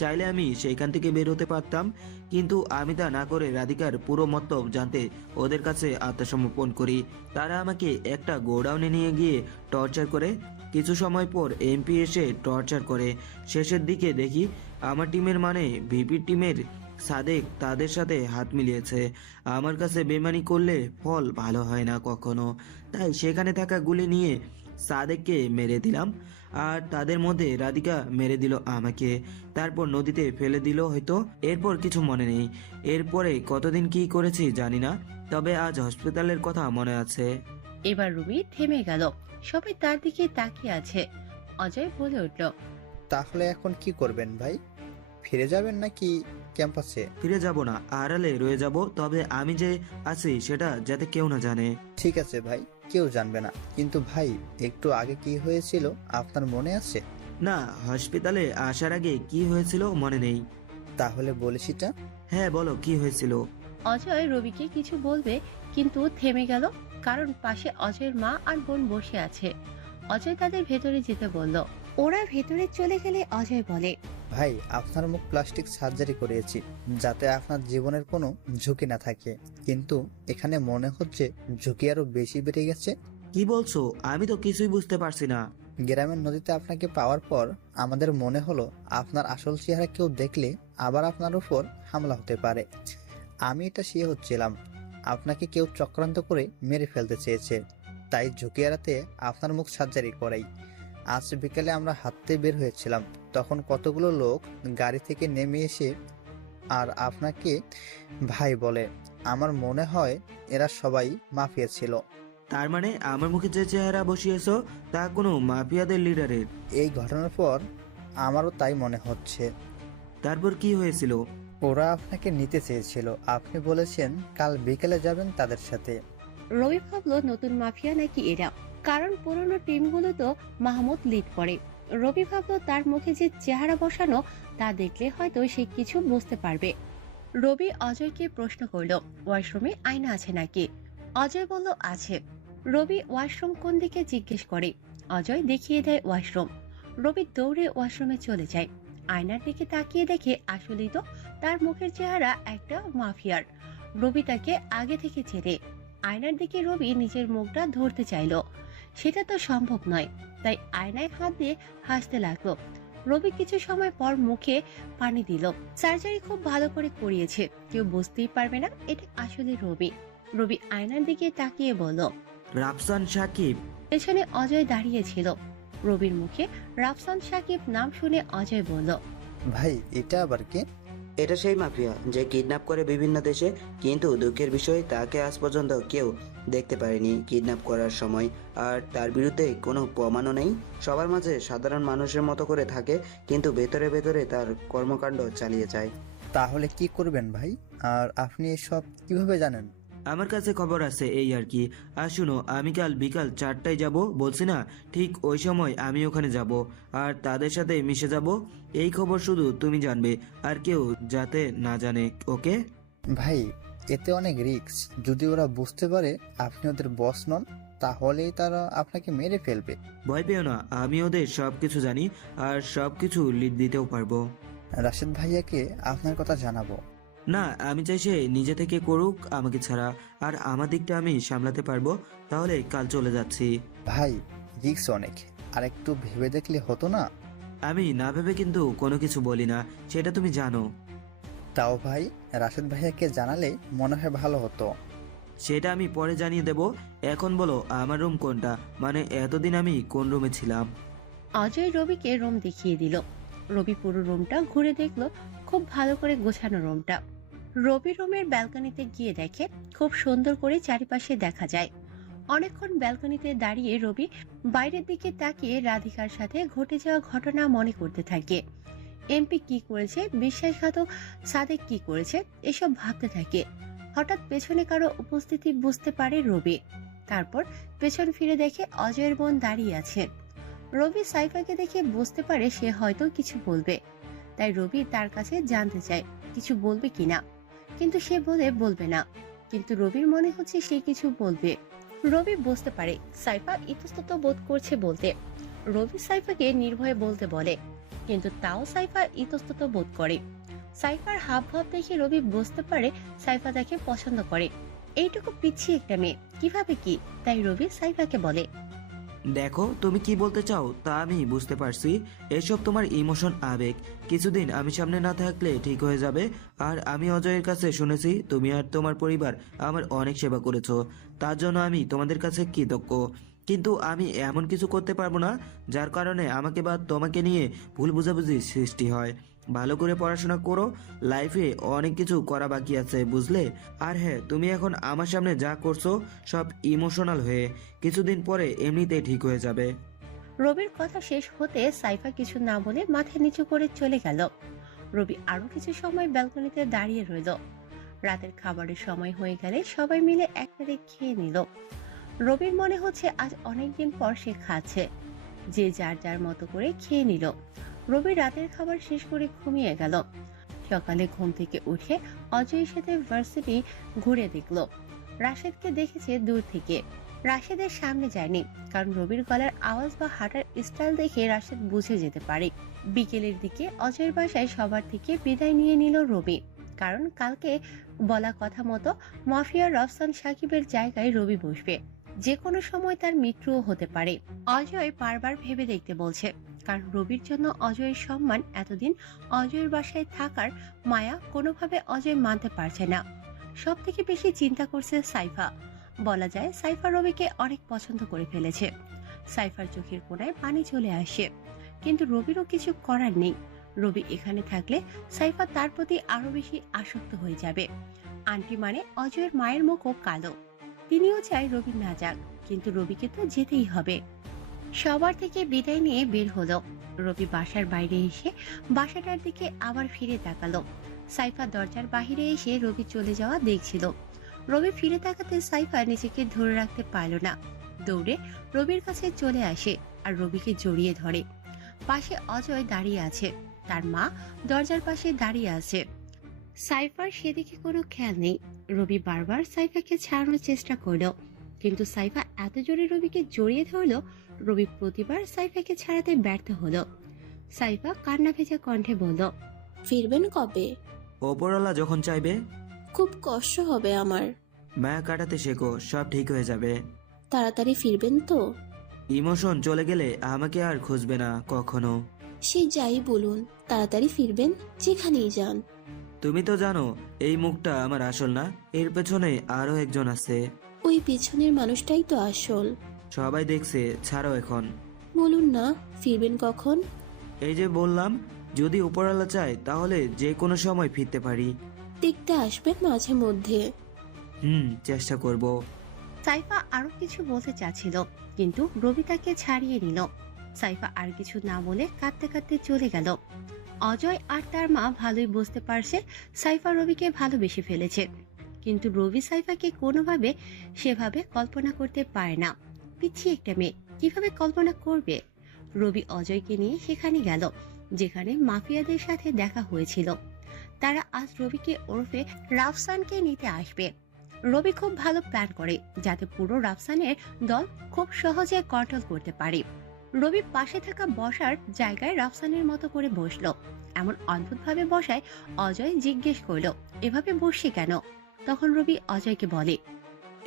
চাইলে আমি সেইখান থেকে বের হতে পারতাম, কিন্তু আমি তা না করে রাধিকার পুরো মতলব জানতে ওদের কাছে আত্মসমর্পণ করি। তারা আমাকে একটা গোডাউনে নিয়ে গিয়ে টর্চার করে। কিছু সময় পর এমপি এসে টর্চার করে। শেষের দিকে দেখি আমার টিমের মানে ভিপি টিমের সাদেক তাদের সাথে হাত মিলিয়েছে। আমার কাছে বেমানি করলে ফল ভালো হয় না কখনো, তাই সেখানে থাকা গুলি নিয়ে সাদেককে মেরে দিলাম, আর তাদের মধ্যে রাধিকা মেরে দিল আমাকে। তারপর নদীতে ফেলে দিল হয়তো। এরপর কিছু মনে নেই। এরপরে কতদিন কি করেছি জানি না, তবে আজ হসপিটালের কথা মনে আছে। এবার রবি থেমে গেল। সবাই তার দিকে তাকিয়ে আছে। অজয় বলে উঠল, তাহলে এখন কি করবেন ভাই? ফিরে যাবেন নাকি ক্যাম্পাসে? ফিরে যাব না, আড়ালে রয়ে যাব। তবে আমি যে আছি সেটা যাতে কেউ না জানে। ঠিক আছে ভাই, কেউ জানবে না। কিন্তু ভাই, একটু আগে কি হয়েছিল আপনার মনে আছে? না, হসপিটালে আসার আগে কি হয়েছিল মনে নেই। তাহলে বলি সেটা। হ্যাঁ বলো, কি হয়েছিল? অজয় রবিকে কিছু বলবে, কিন্তু থেমে গেল, কারণ পাশে অজয়ের মা আর বোন বসে আছে। অজয় তাদের ভেতরে যেতে বলল। ওরা ভেতরে চলে গেলে অজয় বলে, ভাই, আপনার মুখ প্লাস্টিক সার্জারি করিয়েছি যাতে আপনার জীবনের কোনো ঝুঁকি না থাকে, কিন্তু এখানে মনে হচ্ছে ঝুঁকি আরো বেশি বেড়ে গেছে। কি বলছো? আমি তো কিছুই বুঝতে পারছি না। গ্রামের নদীতে আপনাকে পাওয়ার পর আমাদের মনে হলো আপনার আসল চেহারা কেউ দেখলে আবার আপনার উপর হামলা হতে পারে। আমি এটা শিয়ে হচ্ছিলাম আপনাকে কেউ চক্রান্ত করে মেরে ফেলতে চেয়েছে, তাই ঝুঁকি এড়াতে আপনার মুখ সার্জারি করাই। আজ বিকেলে আমরা হাঁটতে বের হয়েছিলাম, তখন কতগুলো লোক গাড়ি থেকে নেমে এসে আর আপনাকে ভাই বলে। আমার মনে হয় এরা সবাই মাফিয়া ছিল। তার মানে আমার মুখে যে চেহারা বসিয়েছো তা কোনো মাফিয়াদের লিডারের? এই ঘটনার পর আমারও তাই মনে হচ্ছে। তারপর কি হয়েছিল? ওরা আপনাকে নিতে চেয়েছিল। আপনি বলেছেন কাল বিকেলে যাবেন তাদের সাথে। রবি ভাবলো নতুন মাফিয়া নাকি এরা, কারণ পুরনো টিমগুলো তো মাহমুদ লিড করে। রবি ভাবলো তার মুখে যে চেহারা বসানো তা দেখলে হয়তো সে কিছু বুঝতে পারবে। রবি অজয়কে প্রশ্ন করলো ওয়াশরুমে আয়না আছে নাকি। অজয় বলল আছে। রবি ওয়াশরুম কোন দিকে জিজ্ঞেস করে। অজয় দেখিয়ে দেয় ওয়াশরুম। রবি দৌড়ে ওয়াশরুমে চলে যায়। আয়নার দিকে তাকিয়ে দেখে আসলেই তো তার মুখের চেহারা একটা মাফিয়ার। রবি তাকে আগে থেকে চেনে। আয়নার দিকে রবি নিজের মুখটা ধরতে চাইলো, সেটা তো সম্ভব নয়, তাই আয়নায় হাত দিয়ে হাসতে লাগলো। রবি কিছু সময় পর মুখে পানি দিল। সার্জারি খুব ভালো করে করিয়েছে, কেউ বুঝতেই পারবে না এটা আসলে রবি। রবি আয়নার দিকে তাকিয়ে বলল। রাফসান সাকিব। পেছনে অজয় দাঁড়িয়ে ছিল। রবির মুখে রাফসান সাকিব নাম শুনে অজয় বলল। ভাই এটা আবার কে? এটা সেই মাফিয়া যে কিডন্যাপ করে বিভিন্ন দেশে, কিন্তু দুঃখের বিষয় তাকে আজ পর্যন্ত কেউ দেখতে পারেনি কিডন্যাপ করার সময়। আর তার বিরুদ্ধে কোনো প্রমাণও নেই। সবার মাঝে সাধারণ মানুষের মতো করে থাকে, কিন্তু ভেতরে ভেতরে তার কর্মকাণ্ড চালিয়ে যায়। তাহলে কি করবেন ভাই? আর আপনি এসব কিভাবে জানেন? আমার কাছে খবর আছে এই আর কি। আর শুনো, আমি কাল বিকাল 4টায় যাব বলছি না, ঠিক ওই সময় আমি ওখানে যাব আর তাদের সাথে মিশে যাব। এই খবর শুধু তুমি জানবে, আর কেউ যাতে না জানে, ওকে? ভাই এতে অনেক রিস্ক। যদি ওরা বুঝতে পারে আপনি ওদের বস নন, তাহলেই তারা আপনাকে মেরে ফেলবে। ভয় পেও না, আমি ওদের সব কিছু জানি আর সব কিছু লিড দিতেও পারবো। রাশেদ ভাইয়াকে আপনার কথা জানাবো। না, আমি চাই সে নিজে থেকে করুক আমাকে ছাড়া, আর আমার দিকটা আমি সামলাতে পারবো। তাহলে কাল চলে যাচ্ছি। ভাই রিস্ক অনেক, আর একটু ভেবে দেখলে হতো না? আমি না ভেবে কিন্তু কোনো কিছু বলি না, সেটা তুমি জানো। তাও ভাই রাশেদ ভাইয়াকে জানালে মনে হয় ভালো হতো। সেটা আমি পরে জানিয়ে দেব। এখন বলো আমার রুম কোনটা, মানে এতদিন আমি কোন রুমে ছিলাম? অজয় রবিকে রুম দেখিয়ে দিল। রবি পুরো রুমটা ঘুরে দেখলো। খুব ভালো করে গোছানো রুমটা। রবি রুমের ব্যালকনিতে গিয়ে দেখে খুব সুন্দর করে চারিপাশে দেখা যায়। অনেকক্ষণ ব্যালকনিতে দাঁড়িয়ে রবি বাইরের দিকে তাকিয়ে রাধিকার সাথে ঘটে যাওয়া ঘটনা মনে করতে থাকে। এমপি কি করেছে, বিশ্বাসঘাতক সাদেক কি করেছে, এসব ভাবতে থাকে। হঠাৎ পেছনে কারো উপস্থিতি বুঝতে পারে রবি। তারপর পেছন ফিরে দেখে অজয়ের বোন দাঁড়িয়ে আছে। রবি সাইফাকে দেখে বুঝতে পারে সে হয়তো কিছু বলবে, তাই রবি তার কাছে জানতে চায় কিছু বলবে কিনা, কিন্তু সে বলবে না। কিন্তু রবির মনে হচ্ছে সে কিছু বলবে। রবি বুঝতে পারে সাইফা ইতস্তত বোধ করছে বলতে। রবি সাইফাকে নির্ভয়ে বলতে বলে, কিন্তু তাও সাইফা ইতস্তত বোধ করে। সাইফার হাবভাব দেখে রবি বুঝতে পারে সাইফা তাকে পছন্দ করে। এইটুকু পিচ্ছি একটা মেয়ে কিভাবে কি, তাই রবি সাইফাকে বলে। দেখো, তুমি কি বলতে চাও তা আমি বুঝতে পারছি। এসব তোমার ইমোশন, আবেগ। কিছুদিন আমি সামনে না থাকলে ঠিক হয়ে যাবে। আর আমি অজয়ের কাছে শুনেছি তুমি আর তোমার পরিবার আমার অনেক সেবা করেছো, তার জন্য আমি তোমাদের কাছে কৃতজ্ঞ। কিন্তু আমি এমন কিছু করতে পারবো না যার কারণে আমাকে বা তোমাকে নিয়ে ভুল বোঝাবুঝি সৃষ্টি হয়। ভালো করে পড়াশোনা করো, লাইফে অনেক কিছু করা বাকি আছে, বুঝলে? আর হ্যাঁ, তুমি এখন আমার সামনে যা করছো সব ইমোশনাল হয়ে, কিছুদিন পরে এমনিতেই ঠিক হয়ে যাবে। রবির কথা শেষ হতে সাইফা কিছু না বলে মাথা নিচু করে চলে গেল। রবি আরো কিছু সময় ব্যালকনিতে দাঁড়িয়ে রইল। রাতের খাবারের সময় হয়ে গেলে সবাই মিলে একসাথে খেয়ে নিল। রবির মনে হচ্ছে আজ অনেকদিন পর সে খাচ্ছে। যে যার যার মতো করে খেয়ে নিল। রবি রাতের খাবার শেষ করে ঘুমিয়ে গেল। সকালে ঘুম থেকে উঠে অজয়ের সাথে ভার্সিটি ঘুরে দেখলো। রাশেদকে দেখেছে দূর থেকে। রাশেদের সামনে যায়নি, কারণ রবির গলার আওয়াজ বা হাঁটার স্টাইল দেখে রাশেদ বুঝে যেতে পারে। বিকেলের দিকে অজয়ের বাসায় সবার থেকে বিদায় নিয়ে নিল রবি, কারণ কালকে বলা কথা মতো মাফিয়া রাফসান সাকিবের জায়গায় রবি বসবে। যে কোনো সময় তার মৃত্যুও হতে পারে। অজয় বারবার ভেবে দেখতে বলছে, কারণ রবির জন্য অজয়ের সম্মান, এতদিন অজয়ের বাসায় থাকার মায়া কোনোভাবে অজয় মানতে পারছে না। সব থেকে বেশি চিন্তা করছে সাইফা। বলা যায় সাইফা রবিকে অনেক পছন্দ করে ফেলেছে। সাইফার চোখের কোণায় পানি চলে আসে, কিন্তু রবিরও কিছু করার নেই। রবি এখানে থাকলে সাইফা তার প্রতি আরো বেশি আসক্ত হয়ে যাবে। আন্টি মানে অজয়ের মায়ের মুখও কালো। তিনিও চায় রবি না যাক, কিন্তু রবিকে তো যেতেই হবে। সবার থেকে বিদায় নিয়ে বের হলো। রবি বাসার বাইরে এসে বাসাটার দিকে আবার ফিরে তাকালো। সাইফা দরজার বাহিরে এসে রবি চলে যাওয়া দেখছিল। রবি ফিরে তাকাতে সাইফা নিজেকে ধরে রাখতে পারল না। দৌড়ে রবির কাছে চলে আসে আর রবিকে জড়িয়ে ধরে। পাশে অজয় দাঁড়িয়ে আছে, তার মা দরজার পাশে দাঁড়িয়ে আছে। সাইফার সেদিকে কোনো খেয়াল নেই। রবি বারবার সাইফাকে ছাড়ানোর চেষ্টা করলো, কিন্তু সাইফা এত জোরে রবিকে জড়িয়ে ধরলো, রবি প্রতিবার সাইফাকে ছাড়াতে ব্যর্থ হলো। সাইফা কান্না ভেজা কণ্ঠে বলল, ফিরবেন কবে? ওপরওয়ালা যখন চাইবে। খুব কষ্ট হবে আমার। মায়া কাটাতে শেখো, সব ঠিক হয়ে যাবে। তাড়াতাড়ি ফিরবেন তো? ইমোশন চলে গেলে আমাকে আর খুঁজবে না কখনো। সে যাই বলুন, তাড়াতাড়ি ফিরবেন যেখানেই যান। তুমি তো জানো এই মুখটা আমার আসল না, এর পেছনে আরো একজন আছে। ওই পেছনের মানুষটাই তো আসল। সবাই দেখছে, ছাড়ো এখন। বলুন না, ফিরবেন কখন? এই যে বললাম, যদি উপরওয়ালা চায় তাহলে যে কোনো সময় ফিরতে পারি। দেখতে আসবেন মাঝে মধ্যে। চেষ্টা করব। সাইফা আরো কিছু বলতে চাচ্ছিল, কিন্তু রবি তাকে ছাড়িয়ে নিল। সাইফা আর কিছু না বলে কাঁদতে কাঁদতে চলে গেল। অজয় আর তার মা ভালোই বুঝতে পারছে সাইফা রবিকে ভালোবেসে ফেলেছে, কিন্তু রবি সাইফাকে কোনোভাবে সেভাবে কল্পনা করতে পারে না। পিচ্ছি একটা মেয়ে কিভাবে কল্পনা করবে? রবি অজয়কে নিয়ে সেখানে গেল যেখানে মাফিয়াদের সাথে দেখা হয়েছিল। তারা আজ রবিকে ওরফে রাফসানকে নিতে আসবে। রবি খুব ভালো প্ল্যান করে যাতে পুরো রাফসানের দল খুব সহজে কন্ট্রোল করতে পারে। রবি পাশে থাকা বসার জায়গায় রাফসানের মতো করে বসলো। এমন অদ্ভুতভাবে বসায় অজয় জিজ্ঞেস করলো, এভাবে বসছি কেন? তখন রবি অজয়কে বলে,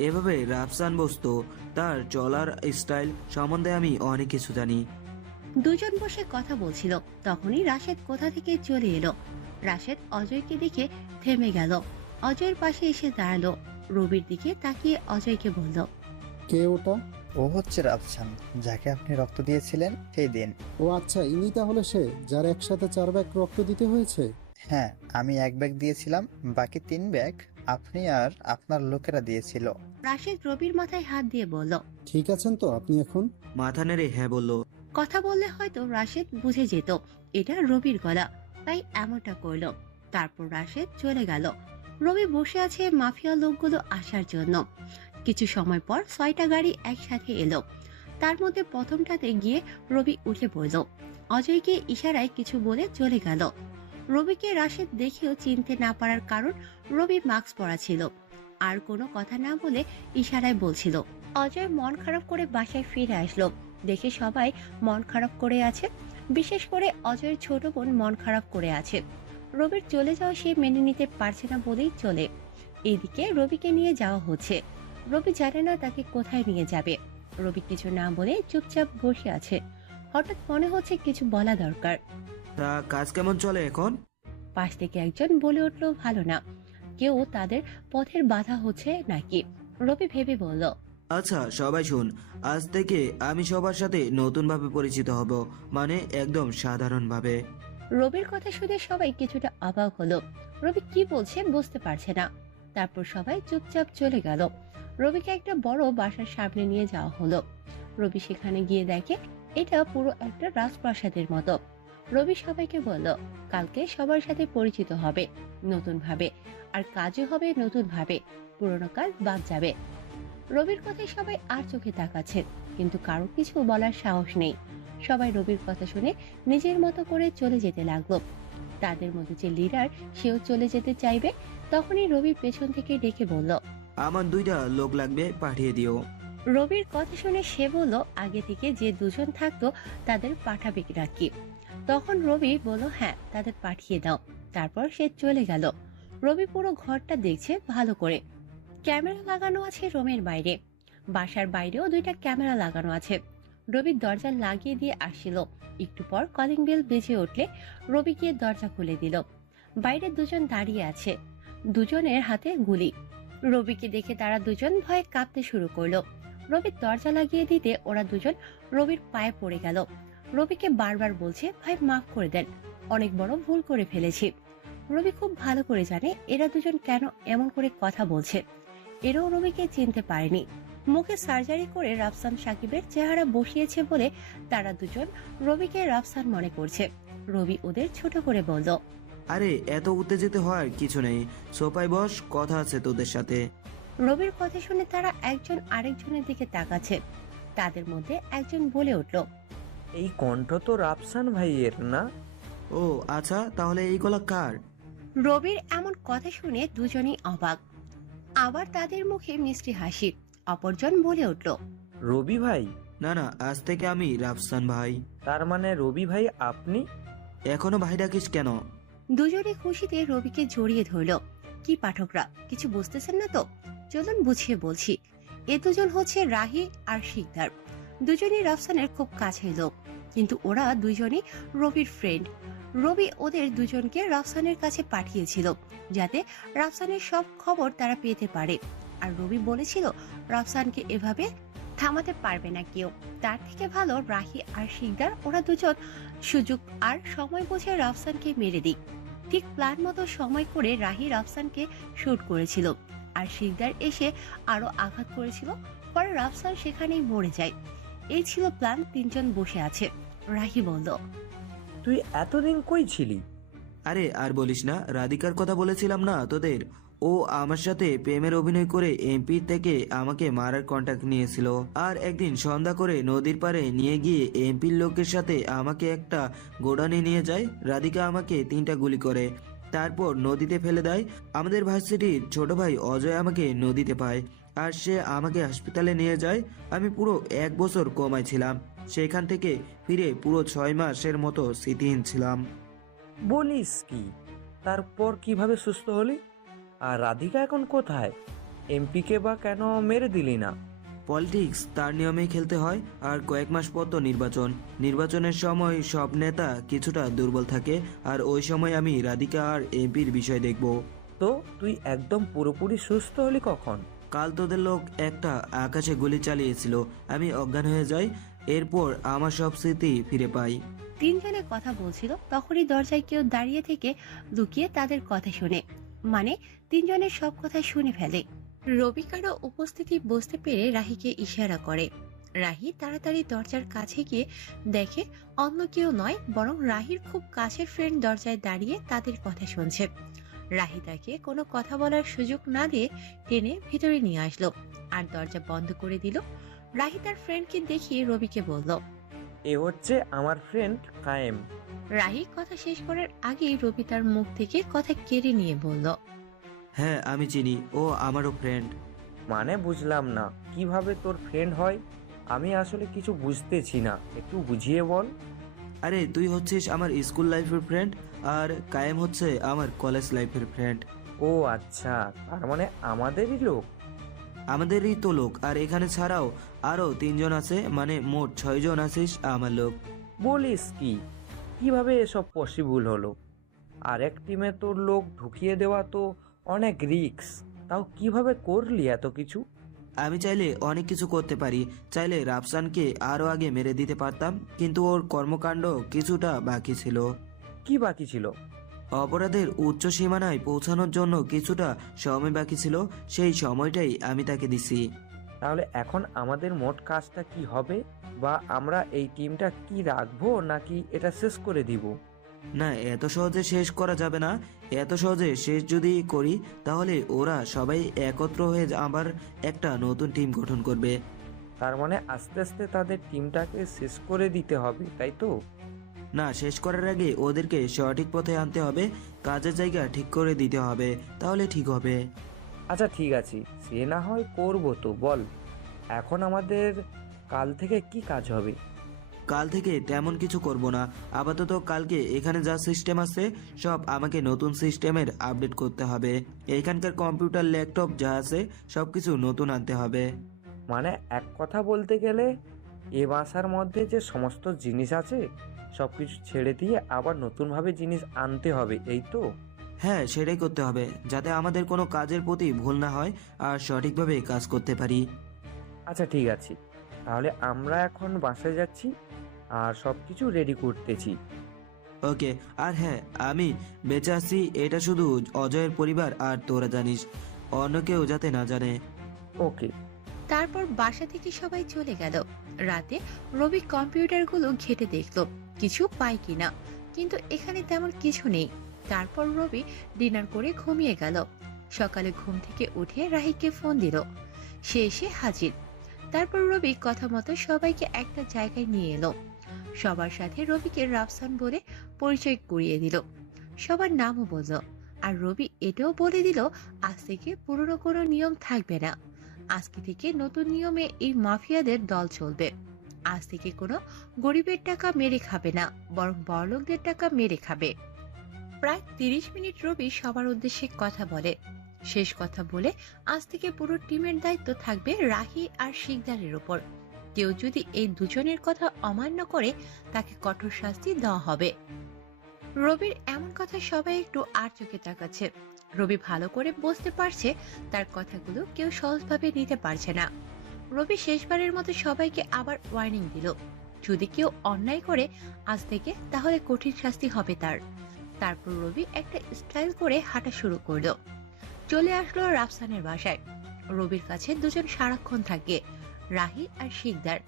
এভাবে রাফসান বসতো, তার চলার স্টাইল সম্বন্ধে আমি অনেক কিছু জানি। দুজন বসে কথা বলছিল, তখনই রাশেদ কোথা থেকে চলে এলো। রাশেদ অজয়কে দেখে থেমে গেল। অজয়ের পাশে এসে দাঁড়ালো। রবির দিকে তাকিয়ে অজয়কে বলল, কে ওটা? ও হচ্ছে রাফসান, যাকে আপনি রক্ত দিয়েছিলেন সেই দিন। ও আচ্ছা, ইনি তাহলে সে যার একসাথে 4 ব্যাগ রক্ত দিতে হয়েছে? হ্যাঁ, আমি 1 ব্যাগ দিয়েছিলাম, বাকি 3 ব্যাগ আপনি আর আপনার লোকেরা দিয়েছিল। রাশেদ রবির মাথায় হাত দিয়ে বলল, ঠিক আছেন তো আপনি এখন? মাথা নেড়ে হ্যাঁ বলল। কথা বললে হয়তো রাশেদ বুঝে যেত এটা রবির গলা, তাই এমনটা করলো। তারপর রাশেদ চলে গেল। রবি বসে আছে মাফিয়া লোকগুলো আসার জন্য। কিছু সময় পর 6টা গাড়ি একসাথে এলো। তার মধ্যে প্রথমটাতে গিয়ে রবি উঠে পড়ল। অজয়কে ইশারায় কিছু বলে চলে গেল। রবিকে রাশেদ দেখেও চিনতে না পারার কারণ রবি মাস্ক পরা ছিল। আর কোনো কথা না বলে ইশারায় বলছিল। অজয় মন খারাপ করে বাসায় ফিরে আসলো। দেখে সবাই মন খারাপ করে আছে, বিশেষ করে অজয়ের ছোট বোন মন খারাপ করে আছে। রবির চলে যাওয়া সে মেনে নিতে পারছে না বলেই চলে। এদিকে রবিকে নিয়ে যাওয়া হচ্ছে। রবি জানে না তাকে কোথায় নিয়ে যাবে। রবি কিছু না বলে চুপচাপ বসে আছে। হঠাৎ মনে হচ্ছে কিছু বলা দরকার। তা কাজ কেমন চলে এখন? পাশ থেকে একজন বলে উঠলো, ভালো না। কেউ তাদের পথের বাধা হচ্ছে নাকি? রবি ভেবে বলল, আচ্ছা সবাই শুন, আজ থেকে আমি সবার সাথে নতুনভাবে পরিচিত হব, মানে একদম সাধারণভাবে। রবির কথা শুনে সবাই কিছুটা অবাক হলো। রবি কি বলছে বুঝতে পারছে না। তারপর সবাই চুপচাপ চলে গেল। রবিকে একটা বড় বাসার সামনে নিয়ে যাওয়া হলো। রবি সেখানে গিয়ে দেখে এটা পুরো একটা রাজপ্রাসাদের মতো। রবি সবাইকে বলল, কালকে সবার সাথে পরিচিত হবে নতুন ভাবে, আর কাজও হবে নতুন ভাবে, পুরোনো কাজ বাদ যাবে। রবির কথায় সবাই আর চোখে তাকাচ্ছে, কিন্তু কারো কিছু বলার সাহস নেই। সবাই রবির কথা শুনে নিজের মতো করে চলে যেতে লাগলো। তাদের মধ্যে যে লিডার, সেও চলে যেতে চাইবে। তখনই রবির পেছন থেকে ডেকে বলল, আমার 2টা লোক লাগবে, পাঠিয়ে দিও। রবির কথা শুনে সে বলল, আগে থেকে যে দুজন থাকতো তাদের পাঠাবে নাকি? তখন রবি বলল, হ্যাঁ তাদের পাঠিয়ে দাও। তারপর সে চলে গেল। রবি পুরো ঘরটা দেখছে ভালো করে। ক্যামেরা লাগানো আছে রুমের বাইরে, বাসার বাইরেও 2টা ক্যামেরা লাগানো আছে। রবি দরজা লাগিয়ে দিয়ে আসছিল। একটু পর কলিং বেল বেজে উঠলে রবি গিয়ে দরজা খুলে দিল। বাইরে দুজন দাঁড়িয়ে আছে, দুজনের হাতে গুলি। রবিকে দেখে তারা দুজন ভয়ে কাঁপতে শুরু করলো। রবি দরজা লাগিয়ে দিতে ওরা দুজন রবির পায়ে পড়ে গেল। রবিকে বারবার বলছে, ভাই মাফ করে দেন, অনেক বড় ভুল করে ফেলেছি। রবি খুব ভালো করে জানে এরা দুজন কেন এমন করে কথা বলছে। এরাও রবিকে চিনতে পারেনি। মুখে সার্জারি করে রাফসান সাকিবের চেহারা বসিয়েছে বলে তারা দুজন রবিকে রাফসান মনে করছে। রবি ওদের ছোট করে বলল, আরে এত উত্তেজিত হওয়ার কিছু নেই, সোফায় বস, কথা আছে তোদের সাথে। রবির কথা শুনে তারা একজন আরেকজনের দিকে তাকাচ্ছে। তাদের মধ্যে একজন বলে উঠল, এই কণ্ঠ তো রাফসান ভাইয়ের না? ও আচ্ছা, তাহলে এই গলা কার? রবির এমন কথা শুনে দুজনেই অবাক। আবার তাদের মুখে মিষ্টি হাসি। অপরজন বলে উঠল, রবি ভাই? না না, আজ থেকে আমি রাফসান ভাই। তার মানে রবি ভাই আপনি? এখনো ভাই ডাকিস কেন? দুজনে খুশিতে রবিকে জড়িয়ে ধরল। কি পাঠকরা কিছু বুঝতেছেন না তো? চলুন বুঝিয়ে বলছি। এ দুজন হচ্ছে রাহি আর শিকদার। দুজনই রাফসানের খুব কাছের লোক, কিন্তু ওরা দুজনই রবির ফ্রেন্ড। রবি ওদের দুজনকে রাফসানের কাছে পাঠিয়েছিল যাতে রাফসানের সব খবর তারা পেতে পারে। আর রবি বলেছিল রাফসানকে এভাবে থামাতে পারবে না কেউ। তার থেকে ভালো রাহি আর শিকদার ওরা দুজন সুযোগ আর সময় বুঝে রাফসানকে মেরে দিক। ঠিক প্ল্যান মতো সময় করে রাহি রাফসানকে শুট করেছিল, আর শিকদার এসে আরো আঘাত করেছিল। পরে রাফসান সেখানেই মরে যায়। এই ছিল প্ল্যান। তিনজন বসে আছে। রাহি বলল, তুই এতদিন কই ছিলি? আরে আর বলিস না, রাধিকার কথা বলেছিলাম না তোদের? ও আমার সাথে প্রেমের অভিনয় করে এমপি থেকে আমাকে মারার কন্ট্যাক্ট নিয়েছিল। আর একদিন সন্ধ্যা করে নদীর পাড়ে নিয়ে গিয়ে এমপির লোকের সাথে আমাকে একটা গোডাউনে নিয়ে যায়। রাধিকা আমাকে 3টা গুলি করে, তারপর নদীতে ফেলে দেয়। আমাদের ভার্সিটির ছোট ভাই অজয় আমাকে নদীতে পায়, আর সে আমাকে হাসপাতালে নিয়ে যায়। আমি পুরো 1 বছর কোমায় ছিলাম। সেখান থেকে ফিরে পুরো 6 মাসের মতো স্মৃতিহীন ছিলাম। বলিস কি? তারপর কিভাবে সুস্থ হলি? আর রাধিকা এখন কোথায়? এমপিকে বা কেন মেরে দিলি না? পলিটিক্স তার নিয়মেই খেলতে হয়। আর কয়েক মাস পর তো নির্বাচনের সময় সব নেতা কিছুটা দুর্বল থাকে, আর ওই সময় আমি রাধিকা আর এমপির বিষয় দেখব। তো তুই একদম পুরোপুরি সুস্থ হলি কখন? কাল তোদের লোক একটা আকাশে গুলি চালিয়েছিল, আমি অজ্ঞান হয়ে যাই। এরপর আমার সব স্মৃতি ফিরে পাই। তিনজনে কথা বলছিল, তখনই দরজায় কেউ দাঁড়িয়ে থেকে লুকিয়ে তাদের কথা শুনে, মানে তিনজনের সব কথা শুনে ফেলে। রবি কারো উপস্থিতি বুঝতে পেরে রাহিকে ইশারা করে। রাহি তাড়াতাড়ি দরজার কাছে গিয়ে দেখে অন্য কেউ নয়, বরং রাহির খুব কাছের ফ্রেন্ড দরজায় দাঁড়িয়ে তাদের কথা শুনছে। রাহি তাকে কোনো কথা বলার সুযোগ না দিয়ে টেনে ভিতরে নিয়ে আসলো আর দরজা বন্ধ করে দিল। রাহি তার ফ্রেন্ডকে দেখিয়ে রবিকে বলল, এ হচ্ছে আমার ফ্রেন্ড কায়েম। রাহি কথা শেষ করার আগেই রবি তার মুখ থেকে কথা কেড়ে নিয়ে বলল, হ্যাঁ আমি চিনি, ও আমারও ফ্রেন্ড। মানে বুঝলাম না, কিভাবে তোর ফ্রেন্ড হয়? আমি আসলে কিছু বুঝতেছি না, একটু বুঝিয়ে বল। আরে তুই হচ্ছিস আমার স্কুল লাইফের ফ্রেন্ড, আর কায়েম হচ্ছে আমার কলেজ লাইফের ফ্রেন্ড। ও আচ্ছা, তার মানে আমাদেরই লোক। আমাদেরই তো লোক, আর এখানে ছাড়াও আরো 3 জন আছে, মানে মোট 6 জন আছিস আমার লোক। বলিস কি? কিভাবে এসব পসিবল হলো? আর এক টিমে তোর লোক ঢুকিয়ে দেওয়া তো অনেক রিস্ক। তাও কিভাবে করলি এত কিছু? আমি চাইলে অনেক কিছু করতে পারি। চাইলে রাফসানকে আরো আগে মেরে দিতে পারতাম, কিন্তু ওর কর্মকাণ্ড কিছুটা বাকি ছিল। কি বাকি ছিল? অপরাধের উচ্চ সীমানায় পৌঁছানোর জন্য কিছুটা সময় বাকি ছিল, সেই সময়টাই আমি তাকে দিছি। তাহলে এখন আমাদের মোট কাজটা কি হবে? বা আমরা এই টিমটা কি রাখবো নাকি এটা শেষ করে দিব? না, এত সহজে শেষ করা যাবে না। এত সহজে শেষ যদি করি তাহলে ওরা সবাই একত্র হয়ে আবার একটা নতুন টিম গঠন করবে। তার মানে আস্তে আস্তে তাদের টিমটাকে শেষ করে দিতে হবে, তাই তো? না, শেষ করার আগে ওদেরকে সঠিক পথে আনতে হবে, কাজের জায়গা ঠিক করে দিতে হবে, তাহলে ঠিক হবে। আচ্ছা ঠিক আছে, সে না হয় করবো তো। বল এখন আমাদের কাল থেকে কি কাজ হবে? কাল থেকে তেমন কিছু করব না। আপাতত কালকে এখানে যা সিস্টেম আছে সব আমাকে নতুন সিস্টেমের আপডেট করতে হবে। এখানকার কম্পিউটার ল্যাপটপ যা আছে সবকিছু নতুন আনতে হবে। মানে এক কথা বলতে গেলে এ বাসার মধ্যে যে সমস্ত জিনিস আছে সব কিছু ছেড়ে দিয়ে আবার নতুনভাবে জিনিস আনতে হবে, এই তো? হ্যাঁ, সেটাই করতে হবে, যাতে আমাদের কোনো কাজের প্রতি ভুল না হয় আর সঠিকভাবে কাজ করতে পারি। আচ্ছা ঠিক আছে, তাহলে আমরা এখন বাসায় যাচ্ছি আর সব কিছু রেডি করতেছি। ওকে, আর হ্যাঁ, আমি বেঁচে আছি এটা শুধু অজয়ের পরিবার আর তোরা জানিস, অন্য কেউ যাতে না জানে। ওকে। তারপর বাসা থেকে সবাই চলে গেল। রাতে রবি কম্পিউটারগুলো ঘেটে দেখলো কিছু পায় কিনা, কিন্তু এখানে তেমন কিছু নেই। তারপর রবি ডিনার করে ঘুমিয়ে গেল। সকালে ঘুম থেকে উঠে রাহিকে ফোন দিল, সে এসে হাজির। তারপর রবি কথা মতো সবাইকে একটা জায়গায় নিয়ে এলো। সবার সাথে রবিকে রাফসান বলে পরিচয় করিয়ে দিল, সবার নামও বলল। আর রবি এটাও বলে দিল আজ থেকে পুরনো কোনো নিয়ম থাকবে না। আজকে থেকে নতুন নিয়মে এই মাফিয়াদের দল চলবে। আজ থেকে কোনো গরিবের টাকা মেরে খাবে না, বরং বড়লোকদের টাকা মেরে খাবে। প্রায় 30 মিনিট রবি সবার উদ্দেশ্যে কথা বলে। শেষ কথা বলে আজ থেকে পুরো টিমের দায়িত্ব থাকবে রাহি আর শিকদারের উপর। কেউ যদি এই দুজনের কথা অমান্য করে তাকে কঠোর শাস্তি দেওয়া হবে। রবির এমন কথা সবাই একটু আর চোখে তাকাচ্ছে। রবি ভালো করে বুঝতে পারছে তার কথাগুলো কেউ সহজভাবে নিতে পারছে না। রবি শেষবারের মতো সবাইকে আবার ওয়ার্নিং দিল, যদি কেউ অন্যায় করে আজ থেকে তাহলে কঠিন শাস্তি হবে তার। তারপর রবি একটা স্টাইল করে হাঁটা শুরু করলো। চলে আসলো রাফসানের বাসায়। রবির কাছে দুজন সারাক্ষণ থাকে, রাহি আর শিকদার।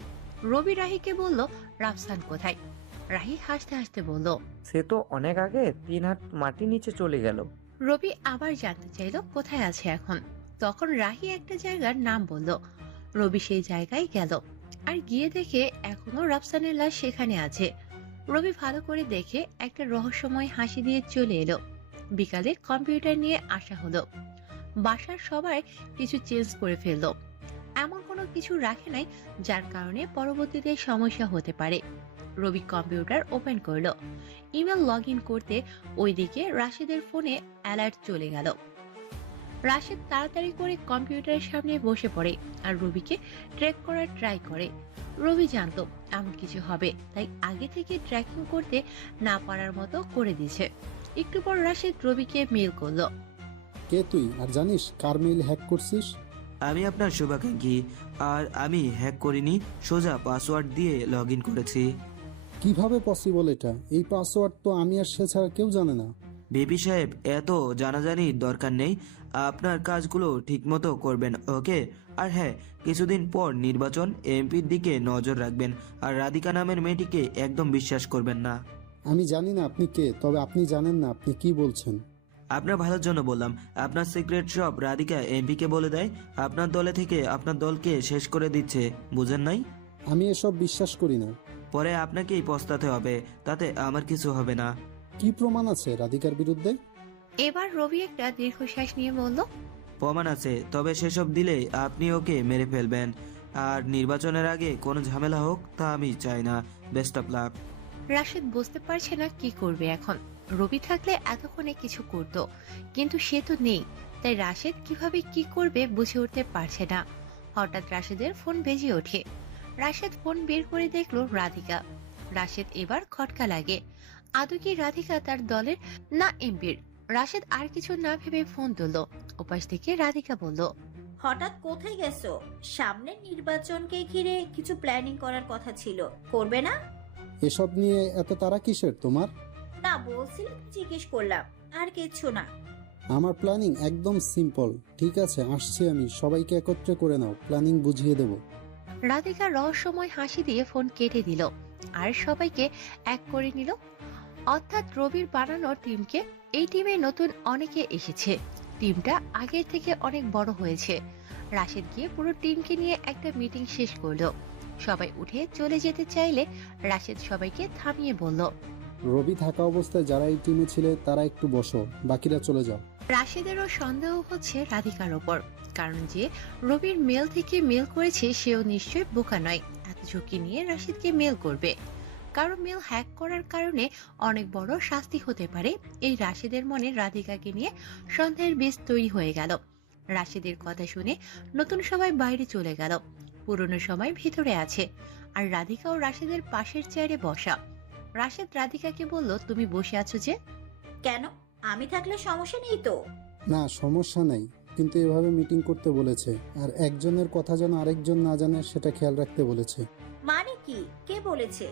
রবি রাহিকে বলল রাফসান কোথায়। রাহি হাসতে হাসতে বলল সে তো অনেক আগে 3 হাত মাটি নিচে চলে গেল। রবি আবার জানতে চাইল কোথায় আছে এখন। তখন রাহি একটা জায়গার নাম বলল। রবি সেই জায়গায় গেল আর গিয়ে দেখে এখনো রাফসানের লাশ সেখানে আছে। রবি ভালো করে দেখে একটা রহস্যময় হাসি দিয়ে চলে এলো। বিকালে কম্পিউটার নিয়ে আসা হলো। বাসার সবাই কিছু চেঞ্জ করে ফেললো। এমন কোনো কিছু রাখে নাই যার কারণে পরবর্তীতে সমস্যা হতে পারে। রবি কম্পিউটার ওপেন করলো। ইমেল লগ ইন করতে ওইদিকে রাশেদের ফোনে অ্যালার্ট চলে গেল। রাশেদ তাড়াতাড়ি করে কম্পিউটারের সামনে বসে পড়ে আর রবিকে ট্র্যাক করার ট্রাই করে। রবি জানতো এমন কিছু হবে, তাই আগে থেকে ট্র্যাকিং করতে না পারার মতো করে দিয়েছে। একটু পর রাশেদ রবিকে মেল করলো। কে তুই, আর জানিস কার মেইল হ্যাক করছিস? আমি আপনার শুভাকাঙ্ক্ষী, আর আমি হ্যাক করিনি, সোজা পাসওয়ার্ড দিয়ে লগ ইন করেছি। কিভাবে পসিবল এটা? এই পাসওয়ার্ড তো আমি আর সে ছাড়া কেউ জানে না। বিপি সাহেব, এত জানাজানির দরকার নেই। আপনার কাজগুলো ঠিকমতো করবেন, ওকে? আর হ্যাঁ, কিছুদিন পর নির্বাচন, এমপির দিকে নজর রাখবেন। আর রাধিকা নামের মেয়েটিকে একদম বিশ্বাস করবেন না। আমি জানি না আপনি কে, তবে আপনি জানেন না আপনি কি বলছেন। আপনার ভালোর জন্য বললাম। আপনার সিক্রেট সব রাধিকা এমপিকে বলে দেয়। আপনার দলে থেকে আপনার দলকে শেষ করে দিচ্ছে, বুঝেন নাই? আমি এসব বিশ্বাস করি না। পরে আপনাকেই পস্তাতে হবে, তাতে আমার কিছু হবে না। কি প্রমাণ আছে রাধিকার বিরুদ্ধে? এবার রবি একটা দীর্ঘশ্বাস নিয়ে বলল, প্রমাণ আছে, তবে সেসব দিলে আপনি ওকে মেরে ফেলবেন। আর নির্বাচনের আগে কোনো ঝামেলা হোক তা আমি চাই না। Best of luck. রাশেদ বুঝতে পারছে না কি করবে এখন। রবি থাকলে এতক্ষণে কিছু করত, কিন্তু সে তো নেই, তাই রাশেদ কিভাবে কি করবে বুঝে উঠতে পারছে না। হঠাৎ রাশেদের ফোন বেজে ওঠে। রাশেদ ফোন বের করে দেখলো রাধিকা। রাশেদ এবার খটকা লাগে, আদৌ কি রাধিকা তার দলের না এমপির? রাশেদ আর কিছু না ভেবে ফোন তুললো। ওপাশ থেকে রাধিকা বলল, হঠাৎ কোথায় গেছো? সামনের নির্বাচনকে ঘিরে কিছু প্ল্যানিং করার কথা ছিল, করবে না? এসব নিয়ে এত তাড়া কিসের তোমার? না, বলছিলাম, জিজ্ঞেস করলাম, আর কিছু না। আমার প্ল্যানিং একদম সিম্পল। ঠিক আছে, আসছি আমি, সবাইকে একত্রে করে নাও, প্ল্যানিং বুঝিয়ে দেব। রাধিকা রহস্যময় হাসি দিয়ে ফোন কেটে দিল আর সবাইকে এক করে নিল। অর্থাৎ রবির বানানোর টিমকে এই টিমে নতুন অনেকে এসেছে। টিমটা আগের থেকে অনেক বড় হয়েছে। রাশেদ গিয়ে পুরো টিমকে নিয়ে একটা মিটিং শেষ করলো। সবাই উঠে চলে যেতে চাইলে রাশেদ সবাইকে থামিয়ে বলল, রবি থাকা অবস্থায় যারা এই টিমে ছিলে তারা একটু বসো, বাকিরা চলে যাও। রাশেদেরও সন্দেহ হচ্ছে রাধিকার ওপর, কারণ যে রবির মেল থেকে মেল করেছে সেও নিশ্চয় বোকা নয় এত ঝুঁকি নিয়ে রাশেদকে মেল করবে। কারো মেল হ্যাক করার কারণে অনেক বড় শাস্তি হতে পারে। এই রাশেদের মনে রাধিকাকে নিয়ে সন্দেহের বীজ তৈরি হয়ে গেল। রাশেদের কথা শুনে নতুন সবাই বাইরে চলে গেল। পুরনো সবাই ভিতরে আছে আর রাধিকা ও রাশেদের পাশের চেয়ারে বসা। রাশেদ রাধিকাকে বলল, তুমি বসে আছো যে? কেন? আমি থাকলে সমস্যা নেই তো। না, সমস্যা নেই, কিন্তু এভাবে মিটিং করতে বলেছে, আর একজনের কথা যেন আরেকজন না জানে সেটা খেয়াল রাখতে বলেছে। মানে কি? কে বলেছে?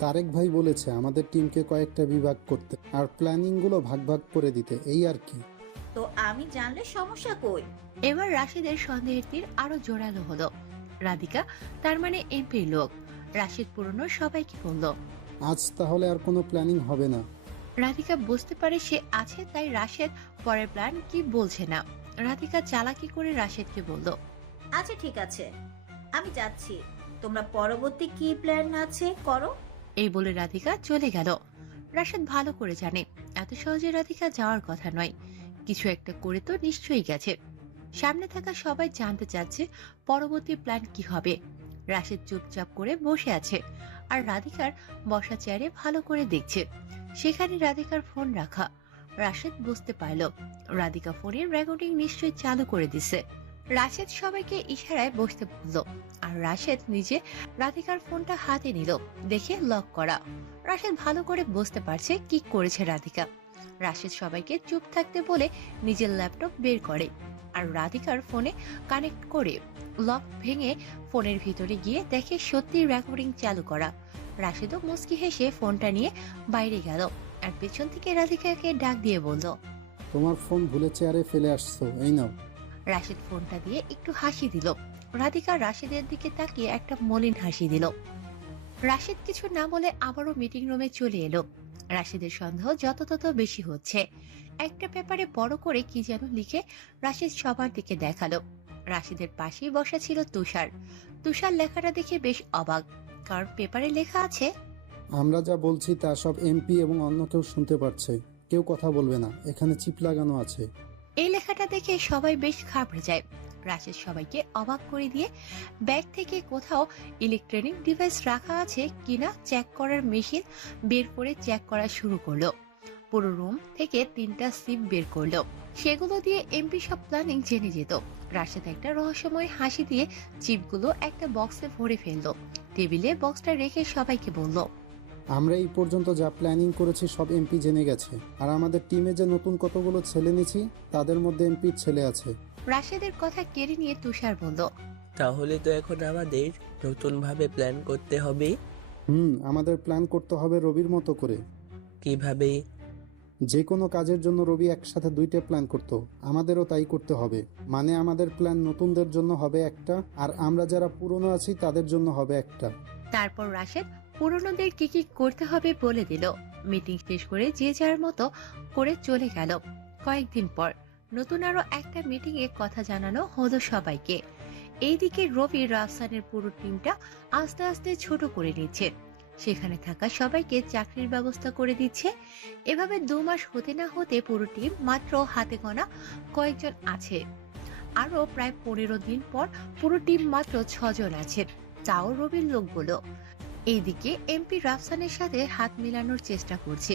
তারেক ভাই বলেছে আমাদের টিমকে কয়েকটা বিভাগ করতে আর প্ল্যানিং গুলো ভাগ ভাগ করে দিতে, এই আর কি। তো আমি জানলে সমস্যা কই? এবার রাশেদের সন্দেহের তীর আরো জোরালো হলো। রাধিকা তার মানে এমপির লোক। রাশেদ পুরনো সবাইকে বলল, আজ তাহলে আর কোনো প্ল্যানিং হবে না। রাধিকা বুঝতে পারে সে আছে, তাই রাশেদ পরের প্ল্যান কি বলছে না। রাধিকা চালাকি করে রাশেদকে বলল, আচ্ছা ঠিক আছে, আমি যাচ্ছি, তোমরা পরবর্তী কি প্ল্যান আছে করো। এই বলে রাধিকা চলে গেল। রাশেদ ভালো করে জানে এত সহজে রাধিকা যাওয়ার কথা নয়, কিছু একটা করে তো নিশ্চয়ই গেছে। সামনে থাকা সবাই জানতে চাচ্ছে পরবর্তী প্ল্যান কি হবে। রাশেদ চুপচাপ করে বসে আছে আর রাধিকার বসা চেয়ারে ভালো করে দেখছে। সেখানে রাধিকার ফোন রাখা। রাশেদ বুঝতে পারল রাধিকা ফোনের রেকর্ডিং নিশ্চয়ই চালু করে দিছে। রাশেদ সবাইকে ইশারায় বসতে বলল আর রাশেদ নিজে রাধিকার ফোনটা হাতে নিল, দেখে লক করা। রাশেদ ভালো করে বুঝতে পারছে কি করেছে রাধিকা। রাশেদ সবাইকে চুপ থাকতে বলে নিজের ল্যাপটপ বের করে আর রাধিকার ফোনে কানেক্ট করে লক ভেঙে ফোনের ভিতরে গিয়ে দেখে সত্যি রেকর্ডিং চালু করা। রাশেদও মুচকি হেসে ফোনটা নিয়ে বাইরে গেল আর পেছন থেকে রাধিকাকে ডাক দিয়ে বলল, তোমার ফোন ভুলে চেয়ারে ফেলে আসছো, এই নাও। রাশেদ ফোনটা দিয়ে একটু হাসি দিল। রাধিকা রাশেদের দিকে তাকিয়ে একটা মলিন হাসি দিল। রাশেদ কিছু না বলে আবারও মিটিং রুমে চলে এলো। রাশেদের সন্দেহ যত তত বেশি হচ্ছে। একটা পেপারে বড় করে কি যেন লিখে রাশেদ সবার দিকে দেখালো। রাশেদের পাশেই বসা ছিল তুষার। তুষার লেখাটা দেখে বেশ অবাক, কারণ পেপারে লেখা আছে, আমরা যা বলছি তা সব এমপি এবং অন্য কেউ শুনতে পারছে, কেউ কথা বলবে না, এখানে চিপ লাগানো আছে। এই লেখাটা দেখে সবাই বেশ ঘাবড়ে যায়। রাশেদ সবাইকে অবাক করে দিয়ে ব্যাগ থেকে কোথাও ইলেকট্রনিক ডিভাইস রাখা আছে কিনা চেক করার মেশিন বের করে চেক করা শুরু করলো। পুরো রুম থেকে 3টা সিপ বের করলো। সেগুলো দিয়ে এমপি সব প্ল্যানিং জেনে যেত। রাশেদ একটা রহস্যময় হাসি দিয়ে চিপগুলো একটা বক্সে ভরে ফেললো। টেবিলে বক্সটা রেখে সবাইকে বলল, আমরা এই পর্যন্ত যা প্ল্যানিং করেছি সব এমপি জেনে গেছে, আর আমাদের টিমে যে নতুন কতগুলো ছেলে নিয়েছি তাদের মধ্যে এমপির ছেলে আছে। রাশেদের কথা কেড়ে নিয়ে তুষার বলল, তাহলে তো এখন আমাদের নতুন ভাবে প্ল্যান করতে হবে। আমাদের প্ল্যান করতে হবে রবির মতো করে। কিভাবে? যে কোনো কাজের জন্য রবি একসাথে 2টা প্ল্যান করতো, আমাদেরও তাই করতে হবে। মানে আমাদের প্ল্যান নতুনদের জন্য হবে একটা, আর আমরা যারা পুরনো আছি তাদের জন্য হবে একটা। তারপর রাশেদ পুরনোদের কি কি করতে হবে বলে দিল। মিটিং শেষ করে যে যার মতো করে চলে গেল। কয়েকদিন পর নতুন আরো একটা মিটিং এ কথা জানানো হলো সবাইকে। এইদিকে রবি রাফসানের পুরো টিমটা আস্তে আস্তে ছোট করে নিচ্ছে। সেখানে থাকা সবাইকে চাকরির ব্যবস্থা করে দিচ্ছে। এভাবে 2 মাস হতে না হতে পুরো টিম মাত্র হাতে গোনা কয়েকজন আছে। আরো প্রায় 15 দিন পর পুরো টিম মাত্র 6 জন আছে, তাও রবির লোকগুলো। এইদিকে এমপি রাফসানের সাথে হাত মিলানোর চেষ্টা করছে।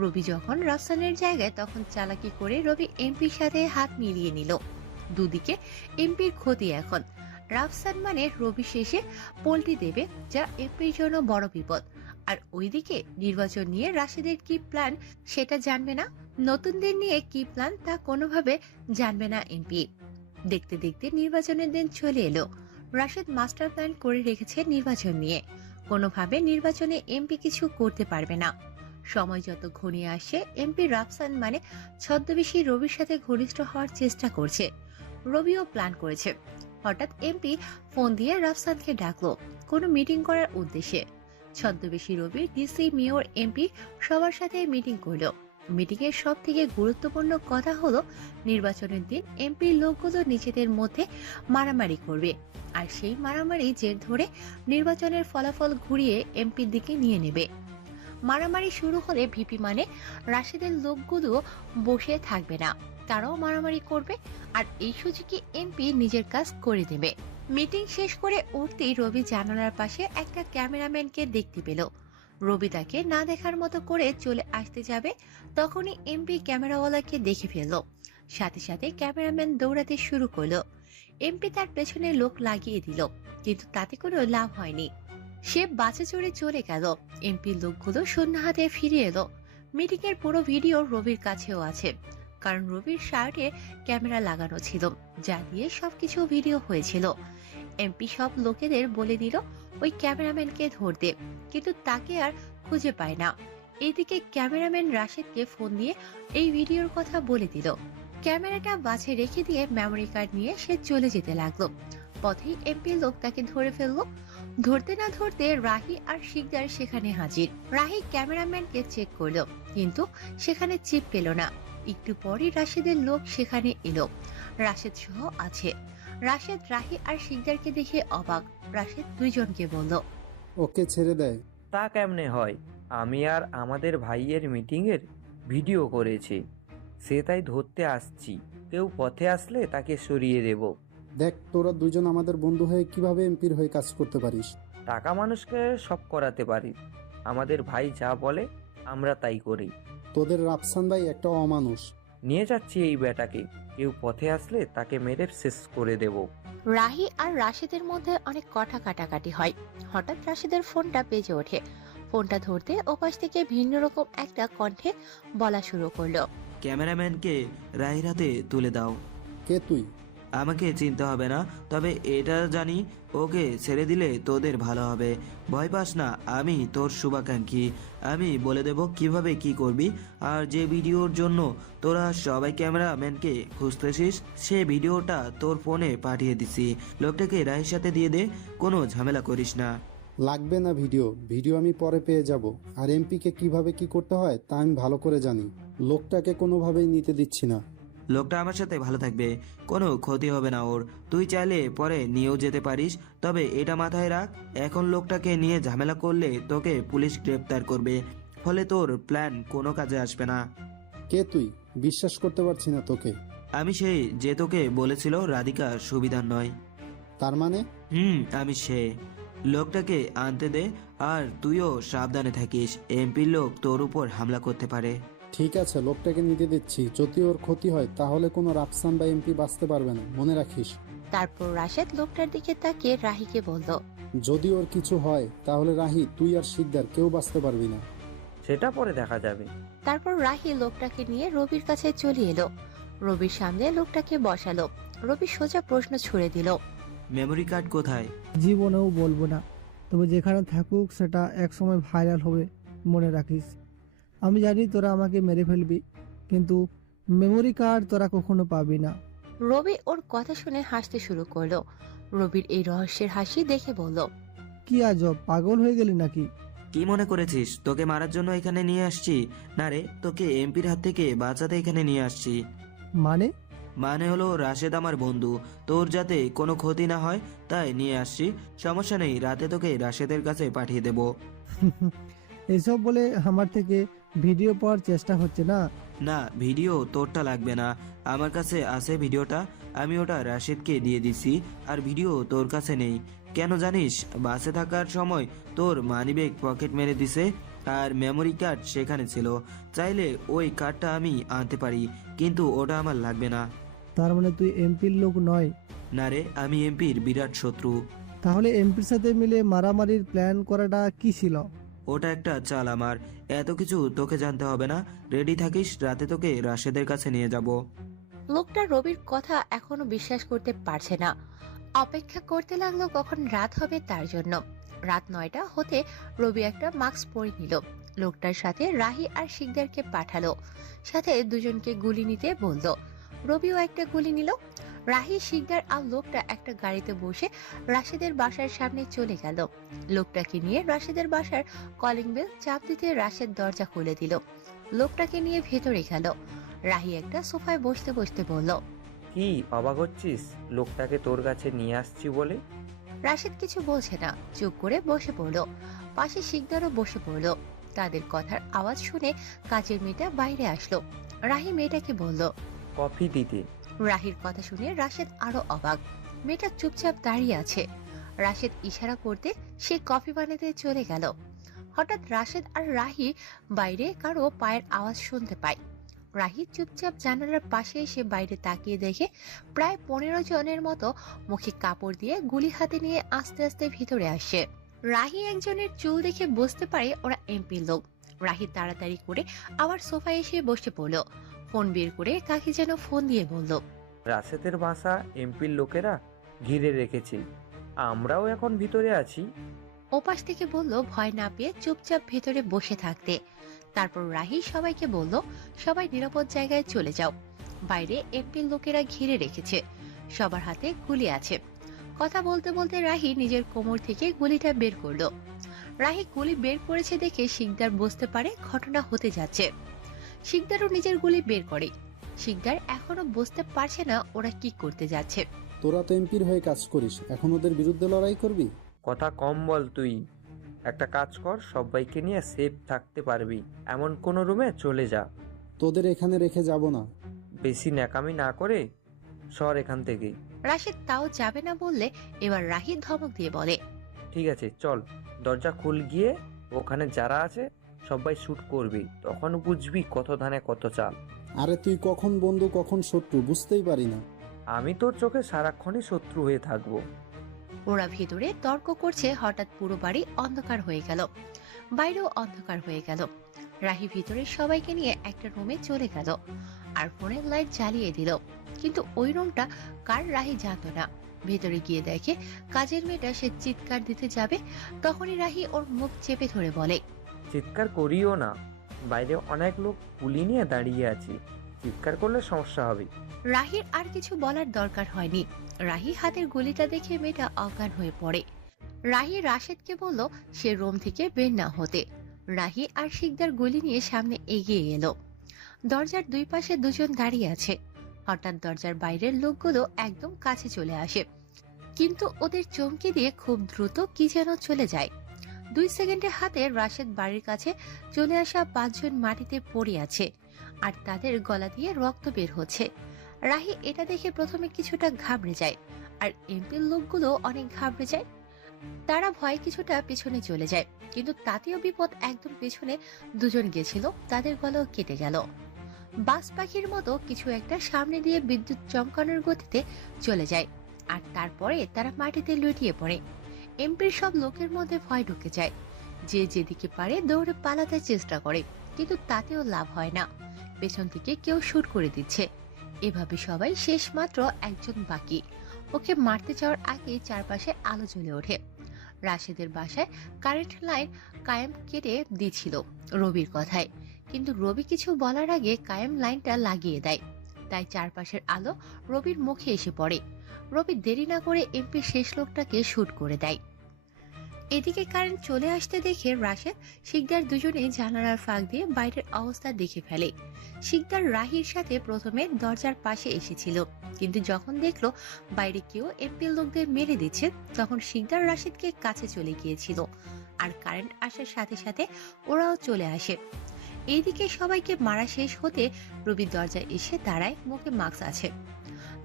রবি যখন রাফসানের জায়গায়, তখন চালাকি করে রবি এমপির সাথে হাত মিলিয়ে নিল। দুদিকে এমপির ক্ষতি এখন। রাফসান মানে রবি শেষে পল্টি দেবে, যা এমপির জন্য বড় বিপদ। আর ওইদিকে নির্বাচন নিয়ে রাশেদের কি প্ল্যান সেটা জানবে না। নতুনদের নিয়ে কি প্ল্যান তা কোনোভাবে জানবে না এমপি। দেখতে দেখতে নির্বাচনের দিন চলে এলো। রাশেদ মাস্টার প্ল্যান করে রেখেছে নির্বাচন নিয়ে। কোনোভাবে নির্বাচনে এমপি কিছু করতে পারবে না। সময় যত ঘনিয়ে আসে, এমপি রাফসান মানে ছদ্মবেশী রবির সাথে ঘনিষ্ঠ হওয়ার চেষ্টা করছে। রবিও প্ল্যান করেছে। হঠাৎ এমপি ফোন দিয়ে রাফসানকে ডাকলো কোনো মিটিং করার উদ্দেশ্যে। ছদ্মবেশী রবি, ডিসি, মেয়র, এমপি সবার সাথে মিটিং করলো। মিটিং এর সব থেকে গুরুত্বপূর্ণ কথা হলো নির্বাচনের দিন এমপি লোকগুলো নিজেদের মধ্যে মারামারি করবে, আর সেই মারামারি জের ধরে নির্বাচনের ফলাফল ঘুরিয়ে এমপির দিকে নিয়ে নেবে। মারামারি শুরু হলে ভিপি মানে রাশেদের লোকগুলো বসে থাকবে না, তারাও মারামারি করবে, আর এই সুযোগে এমপি নিজের কাজ করে দেবে। মিটিং শেষ করে উঠতেই রবি জানালার পাশে একটা ক্যামেরাম্যানকে দেখতে পেল। রবি তাকে না দেখার মতো করে চলে আসতে যাবে, তখনই এমপি ক্যামেরাওয়ালাকে দেখে ফেলল। সাথে সাথে ক্যামেরাম্যান দৌড়াতে শুরু করলো। এমপি তার পেছনে লোক লাগিয়ে দিল, কিন্তু তাতে কোনো লাভ হয়নি। সে বাসে চড়ে চলে গেল। এমপি লোকগুলো শূন্য হাতে ফিরে এলো। মিটিং এর পুরো ভিডিও রবির কাছেও আছে, কারণ রবির শার্টে ক্যামেরা লাগানো ছিল, যা দিয়ে সবকিছু ভিডিও হয়েছিল। এমপি সব লোকেদের বলে দিল ওই ক্যামেরাম্যানকে ধরতে, কিন্তু তাকে আর খুঁজে পায় না। এদিকে ক্যামেরাম্যান রাশেদকে ফোন দিয়ে এই ভিডিওর কথা বলে দিল। ক্যামেরাটা বাসে রেখে দিয়ে মেমোরি কার্ড নিয়ে সে চলে যেতে লাগলো। পথেই এমপি লোক তাকে ধরে ফেললো। ধরতে না ধরতে রাহি আর শিকদার সেখানে হাজির। রাহি ক্যামেরাম্যানকে চেক করলো, কিন্তু সেখানে চিপ পেল না। একটু পরই রাশেদের লোক সেখানে এলো, রাশেদ সহ আছে। রাশেদ রাহি আর শিকদারকে দেখে অবাক। রাশেদ দুইজনকে বলল, ওকে ছেড়ে দেয়। তা কেমনে হয়? আমি আর আমাদের ভাইয়ের মিটিংয়ের ভিডিও করেছে, সে তাই ধরতে আসছি। কেউ পথে আসলে তাকে সরিয়ে দেব। দেখ, তোরা দুজন আমাদের বন্ধু হয়ে কিভাবে এমপির হয়ে কাজ করতে পারিস। টাকা মানুষকে সব করাতে পারি। আমাদের ভাই যা বলে আমরা তাই করি। তোদের রাফসান ভাই একটা অমানুষ। নিয়ে যাচ্ছি এই বেটাকে, কেউ পথে আসলে তাকে মেরে শেষ করে দেব। রাহি আর রাশেদের মধ্যে অনেক কথা কাটাকাটি হয়। হঠাৎ রাশেদের ফোনটা বেজে ওঠে। ফোনটা ধরতে ওপাশ থেকে ভিন্ন রকম একটা কণ্ঠে বলা শুরু করলো। ক্যামেরাম্যানকে রাহির হাতে তুলে দাও। কে তুই? আমাকে চিনতে হবে না, তবে এটা জানি ওকে ছেড়ে দিলে তোদের ভালো হবে। ভয় পাস না, আমি তোর শুভাকাঙ্ক্ষী। আমি বলে দেব কিভাবে কি করবি। আর যে ভিডিওর জন্য তোরা সবাই ক্যামেরাম্যানকে খুঁজতেছিস, সে ভিডিওটা তোর ফোনে পাঠিয়ে দিছি। লোকটাকে রাহির সাথে দিয়ে দে, কোনো ঝামেলা করিস না। লাগবে না ভিডিও আমি পরে পেয়ে যাব। আর এমপিকে কিভাবে কি করতে হয় তা আমি ভালো করে জানি। লোকটাকে কোনোভাবেই নিতে দিচ্ছি না। লোকটা আমার সাথে ভালো থাকবে, কোনো ক্ষতি হবে না ওর। তুই চাইলে পরে নিয়েও যেতে পারিস, তবে এটা মাথায় রাখ, এখন লোকটাকে নিয়ে ঝামেলা করলে তোকে পুলিশ গ্রেপ্তার করবে, ফলে তোর প্ল্যান কোনো কাজে আসবে না। কে তুই? বিশ্বাস করতে পারছি না তোকে। আমি সেই যে তোকে বলেছিল রাধিকা সুবিধার নয়। তার মানে? আমি সে। লোকটাকে আনতে দে, আর তুইও সাবধানে থাকিস। এমপির লোক তোর উপর হামলা করতে পারে। ঠিক আছে, লোকটাকে নিতে দিচ্ছি। যদি ওর ক্ষতি হয় তাহলে কোনো রাফসান বা এমপি বাঁচতে পারবে না, মনে রাখিস। তারপর রাশেদ লোকটার দিকে তাকিয়ে রাহিকে বলল, যদি ওর কিছু হয় তাহলে রাহি, তুই আর শিকদার কেউ বাঁচতে পারবি না। সেটা পরে দেখা যাবে। তারপর রাহি লোকটাকে নিয়ে রবির কাছে চলে এলো। রবির সামনে লোকটাকে বসালো। রবি সোজা প্রশ্ন ছুড়ে দিল, মেমোরি কার্ড কোথায়? জীবনেও বলবো না, তবে যেখানে থাকুক সেটা একসময় ভাইরাল হবে, মনে রাখিস। আমি জানি তোরা আমাকে মেরে ফেলবি, কিন্তু মেমোরি কার্ড তোরা কখনো পাবি না। রবি ওর কথা শুনে হাসতে শুরু করলো। রবির এই রহস্যের হাসি দেখে বলল, কি আজব, পাগল হয়ে গেলি নাকি? কি মনে করেছিস তোকে মারার জন্য এখানে নিয়ে আসছি? না রে, তোকে এমপির হাত থেকে বাঁচাতে এখানে নিয়ে আসছি। মানে হলো রাশেদ আমার বন্ধু, তোর যাতে কোনো ক্ষতি না হয় তাই নিয়ে আসছি। সমস্যা নেই, রাতে তোকে রাশেদের কাছে পাঠিয়ে দেব। এসব বলে আমার থেকে ভিডিও পাওয়ার চেষ্টা হচ্ছে না? না, ভিডিও তোরটা লাগবে না, আমার কাছে আছে ভিডিওটা। আমি ওটা রাশেদকে দিয়ে দিছি। আর ভিডিও তোর কাছে নেই কেন জানিস? বাসে থাকার সময় তোর মানিব্যাগ পকেট মেরে দিছে, আর মেমোরি কার্ড সেখানে ছিল। চাইলে ওই কার্ডটা আমি আনতে পারি, কিন্তু ওটা আমার লাগবে না। তার মানে তুই এমপির লোক নয়? না রে, আমি এমপির বিরাট শত্রু। তাহলে এমপির সাথে মিলে মারামারির প্ল্যান করাটা কি ছিল? ওটা একটা চাল আমার, এত কিছু তোকে জানতে হবে না। রেডি থাকিস, রাতে তোকে রাশেদের কাছে নিয়ে যাব। লোকটা রবির কথা এখনো বিশ্বাস করতে পারছে না। অপেক্ষা করতে লাগলো কখন রাত হবে তার জন্য। রাত 9টা হতে রবি একটা মাস্ক পরে নিল। লোকটার সাথে রাহি আর শিকদারকে পাঠালো, সাথে দুজনকে গুলি নিতে বলল। রবিও একটা গুলি নিল। রাহি, শিকদার আর লোকটা একটা গাড়িতে বসে রাশেদের বাসার সামনে চলে গেল। লোকটাকে নিয়ে রাশেদের বাসার কলিং বেল চাপ দিতে রাশেদ দরজা খুলে দিল। লোকটাকে নিয়ে ভেতরে গেল। রাহি একটা সোফায় বসতে বসতে বলল, কি অবাক হচ্ছিস লোকটাকে তোর কাছে নিয়ে আসছি বলে? রাশেদ কিছু বলছে না, চুপ করে বসে পড়লো। পাশে শিকদারও বসে পড়লো। তাদের কথার আওয়াজ শুনে কাজের মেয়েটা বাইরে আসলো। রাহি মেয়েটাকে বলল, কফি দিতে। রাহির কথা শুনে রাশেদ আরো অবাক। মেয়েটা চুপচাপ দাঁড়িয়ে আছে। রাশেদ ইশারা করতে সে কফি বানাতে চলে গেল। হঠাৎ রাশেদ আর রাহি বাইরে কারো পায়ের আওয়াজ শুনতে পায়। রাহি চুপচাপ জানালার পাশে এসে বাইরে তাকিয়ে দেখে প্রায় 15 জনের মতো মুখে কাপড় দিয়ে গুলি হাতে নিয়ে আস্তে আস্তে ভিতরে আসে। রাহি একজনের চুল দেখে বুঝতে পারে ওরা এমপি লোক। রাহি তাড়াতাড়ি করে আবার সোফায় এসে বসে পড়ল। ফোন বের করে কাকে যেন ফোন দিয়ে বলল, রাশেদের বাসা এমপির লোকেরা ঘিরে রেখেছে, আমরাও এখন ভিতরে আছি। ওপাশ থেকে বলল ভয় না পেয়ে চুপচাপ ভেতরে বসে থাকতে। তারপর রাহি সবাইকে বলল, সবাই নিরাপদ জায়গায় চলে যাও, বাইরে এমপির লোকেরা ঘিরে রেখেছে, সবার হাতে গুলি আছে। কথা বলতে বলতে রাহি নিজের কোমর থেকে গুলিটা বের করলো। রাহি গুলি বের করেছে দেখে শিকদার বুঝতে পারে ঘটনা হতে যাচ্ছে। শিকদারও নিজের গুলি বের করে। শিকদার এখনো বুঝতে পারছে না ওরা কি করতে যাচ্ছে। তোরা তো এমপির হয়ে কাজ করিস, এখন ওদের বিরুদ্ধে লড়াই করবি? কথা কম বল তুই। একটা কাজ কর, সবাইকে নিয়ে সেফ থাকতে পারবি এমন কোনো রুমে চলে যা। তোদের এখানে রেখে যাব না। বেশি ন্যাকামি না করে সর এখান থেকেই। রাশেদ তাও যাবে না বললে এবার রাহি ধমক দিয়ে বলে, ঠিক আছে চল, দরজা খুল গিয়ে ওখানে যারা আছে সবাই শুট করবি, তখন বুঝবি কত ধানে কত চাল। আরে তুই কখন বন্ধু কখন শত্রু বুঝতেই পারি না। আমি তোর চোখে সারাক্ষণই শত্রু হয়ে থাকবো। ওরা ভিতরে তর্ক করছে, হঠাৎ পুরো বাড়ি অন্ধকার হয়ে গেল, বাইরেও অন্ধকার হয়ে গেল। রাহি ভিতরে সবাইকে নিয়ে একটা রুমে চলে গেল আর ফোনের লাইট জ্বালিয়ে দিল, কিন্তু ওই রুমটা কার রাহি জানতো না। ভেতরে গিয়ে দেখে কাজের মেয়েটা, সে চিৎকার দিতে যাবে তখনই রাহি ওর মুখ চেপে ধরে বলে, চিৎকার করিও না, বাইরে অনেক লোক পুলি নিয়ে দাঁড়িয়ে আছি, চিৎকার করলে সমস্যা হবে। রাহির আর কিছু বলার দরকার হয়নি, রাহি হাতের গুলিটা দেখে মেয়েটা অজ্ঞান হয়ে পড়ে। রাহি রাশেদকে বলল সে রুম থেকে বের না হতে। রাহি আর শিকদার গুলি নিয়ে সামনে এগিয়ে এলো। দরজার দুই পাশে দুজন দাঁড়িয়ে আছে। হঠাৎ দরজার বাইরের লোকগুলো একদম কাছে চলে আসে, কিন্তু ওদের চমকে দিয়ে খুব দ্রুত কি যেন চলে যায়। 2 সেকেন্ডের হাতে রাশেদ বাড়ির কাছে চলে আসা 5 জন মাটিতে পড়ে আছে আর তাদের গলা দিয়ে রক্ত বের হচ্ছে। রাহি এটা দেখে প্রথমে কিছুটা ঘাবড়ে যায়, আর এমপির লোকগুলো অনেক ঘাবড়ে যায়। তারা ভয় কিছুটা পেছনে চলে যায়, কিন্তু তাতেও বিপদ, একদম পেছনে দুজন গেছিল, তাদের গলাও কেটে গেল। বাস পাখির মতো কিছু একটা সামনে দিয়ে বিদ্যুৎ চমকানোর গতিতে চলে যায়, আর তারপরে তারা মাটিতে লুটিয়ে পড়ে। এমপির সব লোকের মধ্যে ভয় ঢুকে যায়, যে যেদিকে পারে দৌড়ে পালাতে চেষ্টা করে, কিন্তু তাতেও লাভ হয় না, পেছন থেকে কেউ শুট করে দিচ্ছে। এভাবে সবাই শেষ, মাত্র একজন বাকি। ওকে মারতে যাওয়ার আগে চারপাশে আলো জ্বলে ওঠে। রাশেদের বাসায় কারেন্ট লাইন কায়েম কেটে দিছিল রবির কথায়, কিন্তু রবি কিছু বলার আগে কায়েম লাইনটা লাগিয়ে দেয়, তাই চারপাশের আলো রবির মুখে এসে পড়ে। রবি দেরি না করে এমপির শেষ লোকটাকে শুট করে দেয়। এদিকে কারেন্ট চলে আসতে দেখে রাশেদ শিকদার দুজনে জানালার ফাঁক দিয়ে বাইরের অবস্থা দেখে ফেলে। শিকদার রাহির সাথে প্রথমে দরজার পাশে এসেছিল, কিন্তু যখন দেখলো বাইরে কেউ এমপির লোকদের মেরে দিচ্ছে, তখন শিকদার রাশেদকে কাছে চলে গিয়েছিল, আর কারেন্ট আসার সাথে সাথে ওরাও চলে আসে। এইদিকে সবাইকে মারা শেষ হতে রবি দরজায় এসে দাঁড়ায়, মুখে মাস্ক আছে।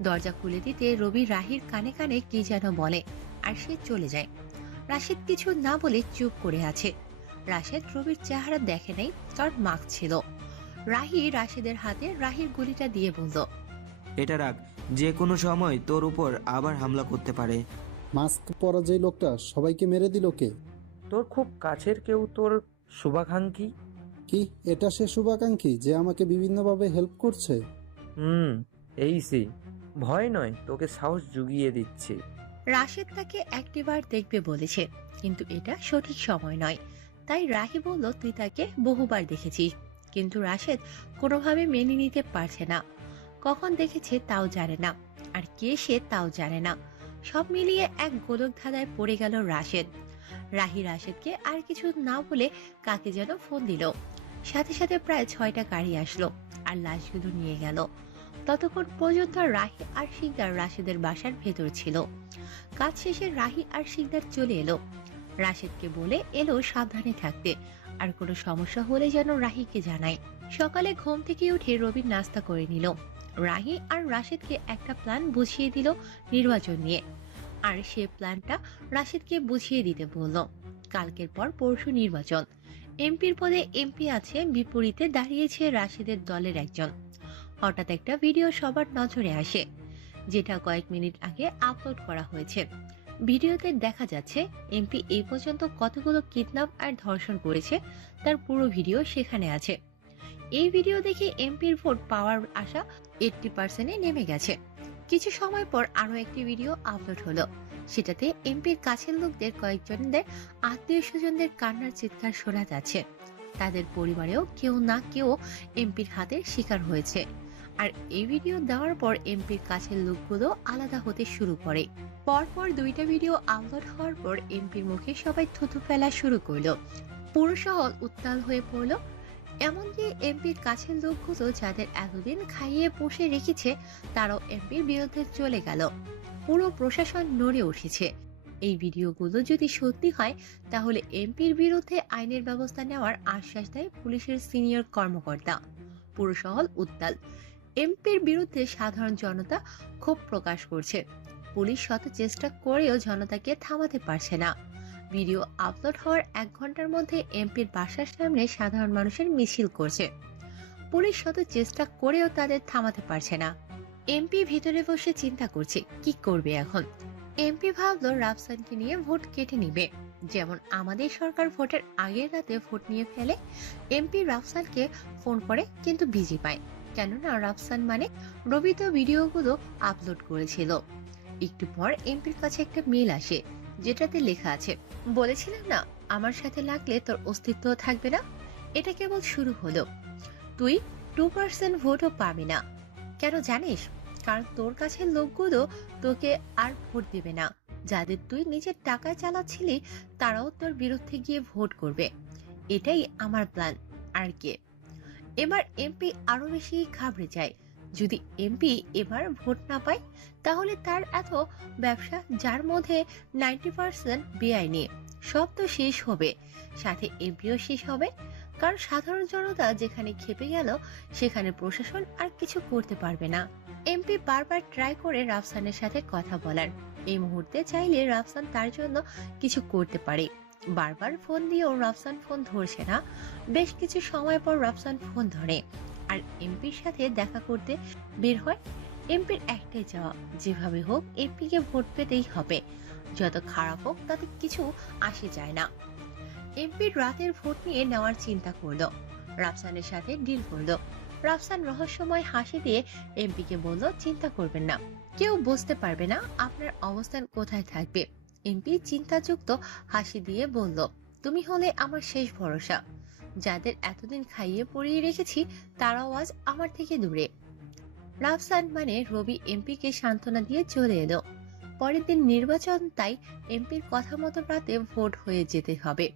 দরজা খুলে দিতে রবি রাহির কানে কানে কি যেন বলে, আর সে চলে যায়। রাশেদ কিছু না বলে চুপ করে আছে। রাশেদ রবির চেহারা দেখে নাই, তার মাস্ক ছিল। রাহি রাশেদের হাতে রাহির গুলিটা দিয়ে বলল, এটা রাখ, যে কোনো সময় তোর উপর আবার হামলা করতে পারে। মাস্ক পরা যে লোকটা সবাইকে মেরে দিল কে? তোর খুব কাছের কেউ, তোর শুভাকাঙ্ক্ষী। কি এটা সে শুভাকাঙ্ক্ষী যে আমাকে বিভিন্নভাবে হেল্প করছে? এই সে, ভয় নয়, তোকে সাহস জুগিয়ে দিচ্ছে। রাশেদ তাকে একটিবার দেখবে বলেছে, কিন্তু এটা সঠিক সময় নয়, তাই রাহি বলল তুই তাকে বহুবার দেখেছিস, কিন্তু রাশেদ কোনোভাবে মেনে নিতে পারছে না। কখন দেখেছে তাও জানে না, আর কে সে তাও জানে না। সব মিলিয়ে এক গোলক ধাঁধায় পড়ে গেল রাশেদ। রাহি রাশেদকে আর কিছু না বলে কাকে যেন ফোন দিল, সাথে সাথে প্রায় 6টা গাড়ি আসলো আর লাশগুলো নিয়ে গেল। ততক্ষণ পর্যন্ত রাহি আর শিকদার রাশেদের বাসার ভেতর ছিল। কাজ শেষে রাহি আর শিকদার চলে এলো, রাশেদকে বলে এলো সাবধানে থাকতে, আর কোনো সমস্যা হলে যেন রাহিকে জানায়। সকালে ঘুম থেকে উঠে রবি নাস্তা করে নিল। রাহি আর রাশেদকে একটা প্ল্যান বুঝিয়ে দিল নির্বাচন নিয়ে, আর সে প্ল্যানটা রাশেদকে বুঝিয়ে দিতে বলল। কালকের পর পরশু নির্বাচন, এমপির পদে এমপি আছে, বিপরীতে দাঁড়িয়েছে রাশেদের দলের একজন। হঠাৎ একটা ভিডিও সবার নজরে আসে, যেটা কয়েক মিনিট আগে আপলোড করা হয়েছে। ভিডিওতে দেখা যাচ্ছে এমপি এই পর্যন্ত কতগুলো কিডন্যাপ আর ধর্ষণ করেছে, তার পুরো ভিডিও সেখানে আছে। এই ভিডিও দেখে এমপির ভোট পাওয়ার আশা 80% নেমে গেছে। কিছু সময় পর আরো একটি ভিডিও আপলোড হলো, সেটাতে এমপির কাছের লোকদের কয়েকজনদের আত্মীয় স্বজনদের কান্নার চিৎকার শোনা যাচ্ছে। তাদের পরিবারেও কেউ না কেউ এমপির হাতের শিকার হয়েছে। আর এই ভিডিও দেওয়ার পর এমপির কাছের লোকগুলো আলাদা হতে শুরু করে। পরপর 2টা ভিডিও আপলোড হওয়ার পর এমপির মুখে সবাই থুতু ফেলা শুরু করলো। পুরো শহর উত্তাল হয়ে পড়লো। এমনকি এমপির কাছের লোকগুলো যাদের এতদিন খাইয়ে পুষে রেখেছে, তারাও এমপির বিরুদ্ধে চলে গেল। পুরো প্রশাসন নড়ে উঠেছে। এই ভিডিওগুলো যদি সত্যি হয় তাহলে এমপির বিরুদ্ধে আইনের ব্যবস্থা নেওয়ার আশ্বাস দেয় পুলিশের সিনিয়র কর্মকর্তা। পুরো শহর উত্তাল। এমপির বিরুদ্ধে সাধারণ জনতা ক্ষোভ প্রকাশ করছে। পুলিশ শত চেষ্টা করেও জনতাকে থামাতে পারছে না। ভিডিও আপলোড হওয়ার 1 ঘন্টার মধ্যে এমপির বাসার সামনে সাধারণ মানুষের মিছিল করছে। পুলিশ শত চেষ্টা করেও তাদের থামাতে পারছে না। এমপি ভিতরে বসে চিন্তা করছে কি করবে এখন। এমপি ভাবলো রাফসানকে নিয়ে ভোট কেটে নিবে, যেমন আমাদের সরকার ভোটের আগের রাতে ভোট নিয়ে ফেলে। এমপি রাফসানকে ফোন করে কিন্তু বিজি পায়, কেননা রাফসান মানে রবি তো ভিডিওগুলো আপলোড করেছিল। একটু পর এমপির কাছে একটা মেল আসে, যেটাতে লেখা আছে, বলেছিলাম না আমার সাথে লাগলে তোর অস্তিত্ব থাকবে না। এটা কেবল শুরু হলো, তুই 2% ভোটও পাবি না। কেন জানিস? কারণ তোর কাছে লোকগুলো তোকে আর ভোট দিবে না। যাদের তুই নিজের টাকায় চালাচ্ছিলি তারাও তোর বিরুদ্ধে গিয়ে ভোট করবে। এটাই আমার প্ল্যান। আর কে? এবার এমপি আরো বেশি ঘাবড়ে যায়। যদি এমপি এবার ভোট না পায় তাহলে তার এত ব্যবসা, যার মধ্যে 90% বেআইনি, সব তো শেষ হবে, সাথে এমপিও শেষ হবে। কারণ সাধারণ জনতা যেখানে খেপে গেল সেখানে প্রশাসন আর কিছু করতে পারবে না। এমপি বারবার ট্রাই করে রাফসানের সাথে কথা বলার। এই মুহূর্তে চাইলে রাফসান তার জন্য কিছু করতে পারে। বারবার ফোন দিয়েও রাফসান ফোন ধরছে না। বেশ কিছু সময় পর রাফসান ফোন ধরে আর এমপির সাথে দেখা করতে বের হয়। এমপির একটাই চাওয়া, যেভাবে হোক এমপিকে ভোট পেতেই হবে। যত খারাপ হোক তাতে কিছু আসে যায় না। এমপির রাতের ভোট নিয়ে নেওয়ার চিন্তা করলো, রাফসানের সাথে ডিল করলো। রাফসান রহস্যময় হাসি দিয়ে এমপিকে বলল, চিন্তা করবেন না, কেউ বুঝতে পারবে না আপনার অবস্থান কোথায় থাকবে। এমপি চিন্তাযুক্ত হাসি দিয়ে বলল, তুমি হলে আমার শেষ ভরসা। যাদের এতদিন খাইয়ে পরিয়ে রেখেছি তারাও আজ আমার থেকে দূরে। রাফসান মানে রবি এমপিকে সান্ত্বনা দিয়ে চলে এলো। পরের দিন নির্বাচন, তাই এমপির কথা মতো রাতে ভোট হয়ে যেতে হবে।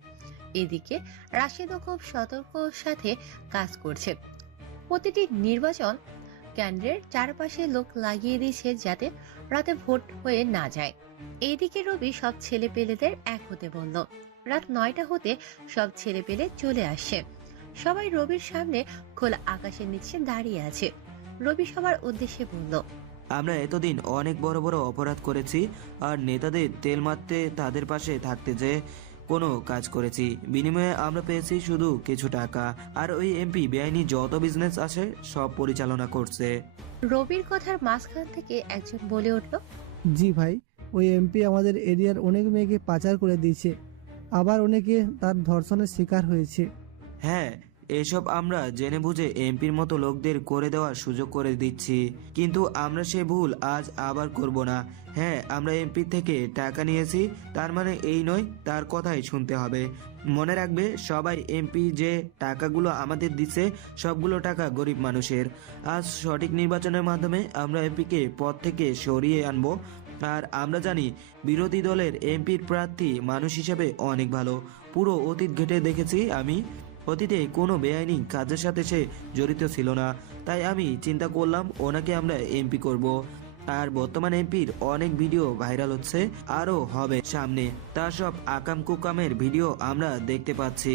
এদিকে রাশেদও খুব সতর্কর সাথে কাজ করছে। প্রতিটি নির্বাচন কেন্দ্রের চারপাশে লোক লাগিয়ে দিয়েছে যাতে রাতে ভোট হয়ে না যায়। এইদিকে রবি সব ছেলে পেলেদের এক হতে বলল। রাত 9টা হতে সব ছেলে পেলে চলে আসছে। সবাই রবির সামনে খোলা আকাশের নিচে দাঁড়িয়ে আছে। রবি সবার উদ্দেশ্যে বলল, আমরা এতদিন অনেক বড় বড় অপরাধ করেছি আর নেতাদের তেল মারতে তাদের পাশে থাকতে যে কোনো কাজ করেছি। বিনিময়ে আমরা পেয়েছি শুধু কিছু টাকা, আর ওই এমপি বেআইনি যত বিজনেস আছে সব পরিচালনা করছে। রবির কথার মাঝখান থেকে একজন বলে উঠল, জি ভাই, ওই এমপি আমাদের এরিয়ার অনেক মেয়েকে পাচার করে দিয়েছে, আবার অনেকে তার ধর্ষণের শিকার হয়েছে। হ্যাঁ, এসব আমরা জেনে বুঝে এমপির মতো লোকদের করে দেওয়ার সুযোগ করে দিচ্ছি, কিন্তু আমরা সে ভুল আজ আবার করব না। হ্যাঁ, আমরা এমপি থেকে টাকা নিয়েছি, তার মানে এই নয় তার কথাই শুনতে হবে। মনে রাখবে সবাই, এমপি যে টাকাগুলো আমাদের দিচ্ছে সবগুলো টাকা গরিব মানুষের। আজ সঠিক নির্বাচনের মাধ্যমে আমরা এমপিকে পদ থেকে সরিয়ে আনবো। আর আমরা জানি বিরোধী দলের এমপির প্রার্থী মানুষ হিসেবে অনেক ভালো। পুরো অতীত ঘেটে দেখেছি আমি, অতীতে কোনো বেআইনি কাজের সাথে সে জড়িত ছিল না। তাই আমি চিন্তা করলাম ওনাকে আমরা এমপি করব। আর বর্তমান এমপির অনেক ভিডিও ভাইরাল হচ্ছে, আরও হবে সামনে। তার সব আকাম কুকামের ভিডিও আমরা দেখতে পাচ্ছি।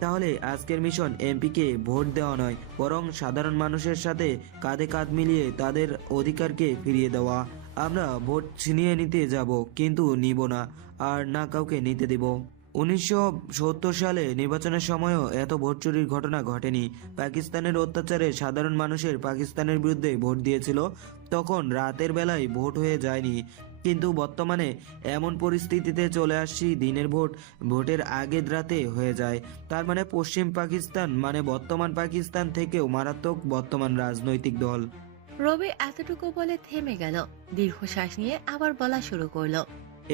তাহলে আজকের মিশন এমপিকে ভোট দেওয়া নয়, বরং সাধারণ মানুষের সাথে কাঁধে কাঁধ মিলিয়ে তাদের অধিকারকে ফিরিয়ে দেওয়া। আমরা ভোট ছিনিয়ে নিতে যাব, কিন্তু নিব না, আর না কাউকে নিতে দেব। 1970 সালে নির্বাচনের সময়ও এত ভোট চুরির ঘটনা ঘটেনি। পাকিস্তানের অত্যাচারে সাধারণ মানুষের পাকিস্তানের বিরুদ্ধে ভোট দিয়েছিল, তখন রাতের বেলায় ভোট হয়ে যায়নি। কিন্তু বর্তমানে এমন পরিস্থিতিতে চলে আসছি, দিনের ভোট ভোটের আগের রাতে হয়ে যায়। তার মানে পশ্চিম পাকিস্তান মানে বর্তমান পাকিস্তান থেকেও মারাত্মক বর্তমান রাজনৈতিক দল। রবি এতটুকু বলে থেমে গেল। দীর্ঘশ্বাস নিয়ে আবার বলা শুরু করলো,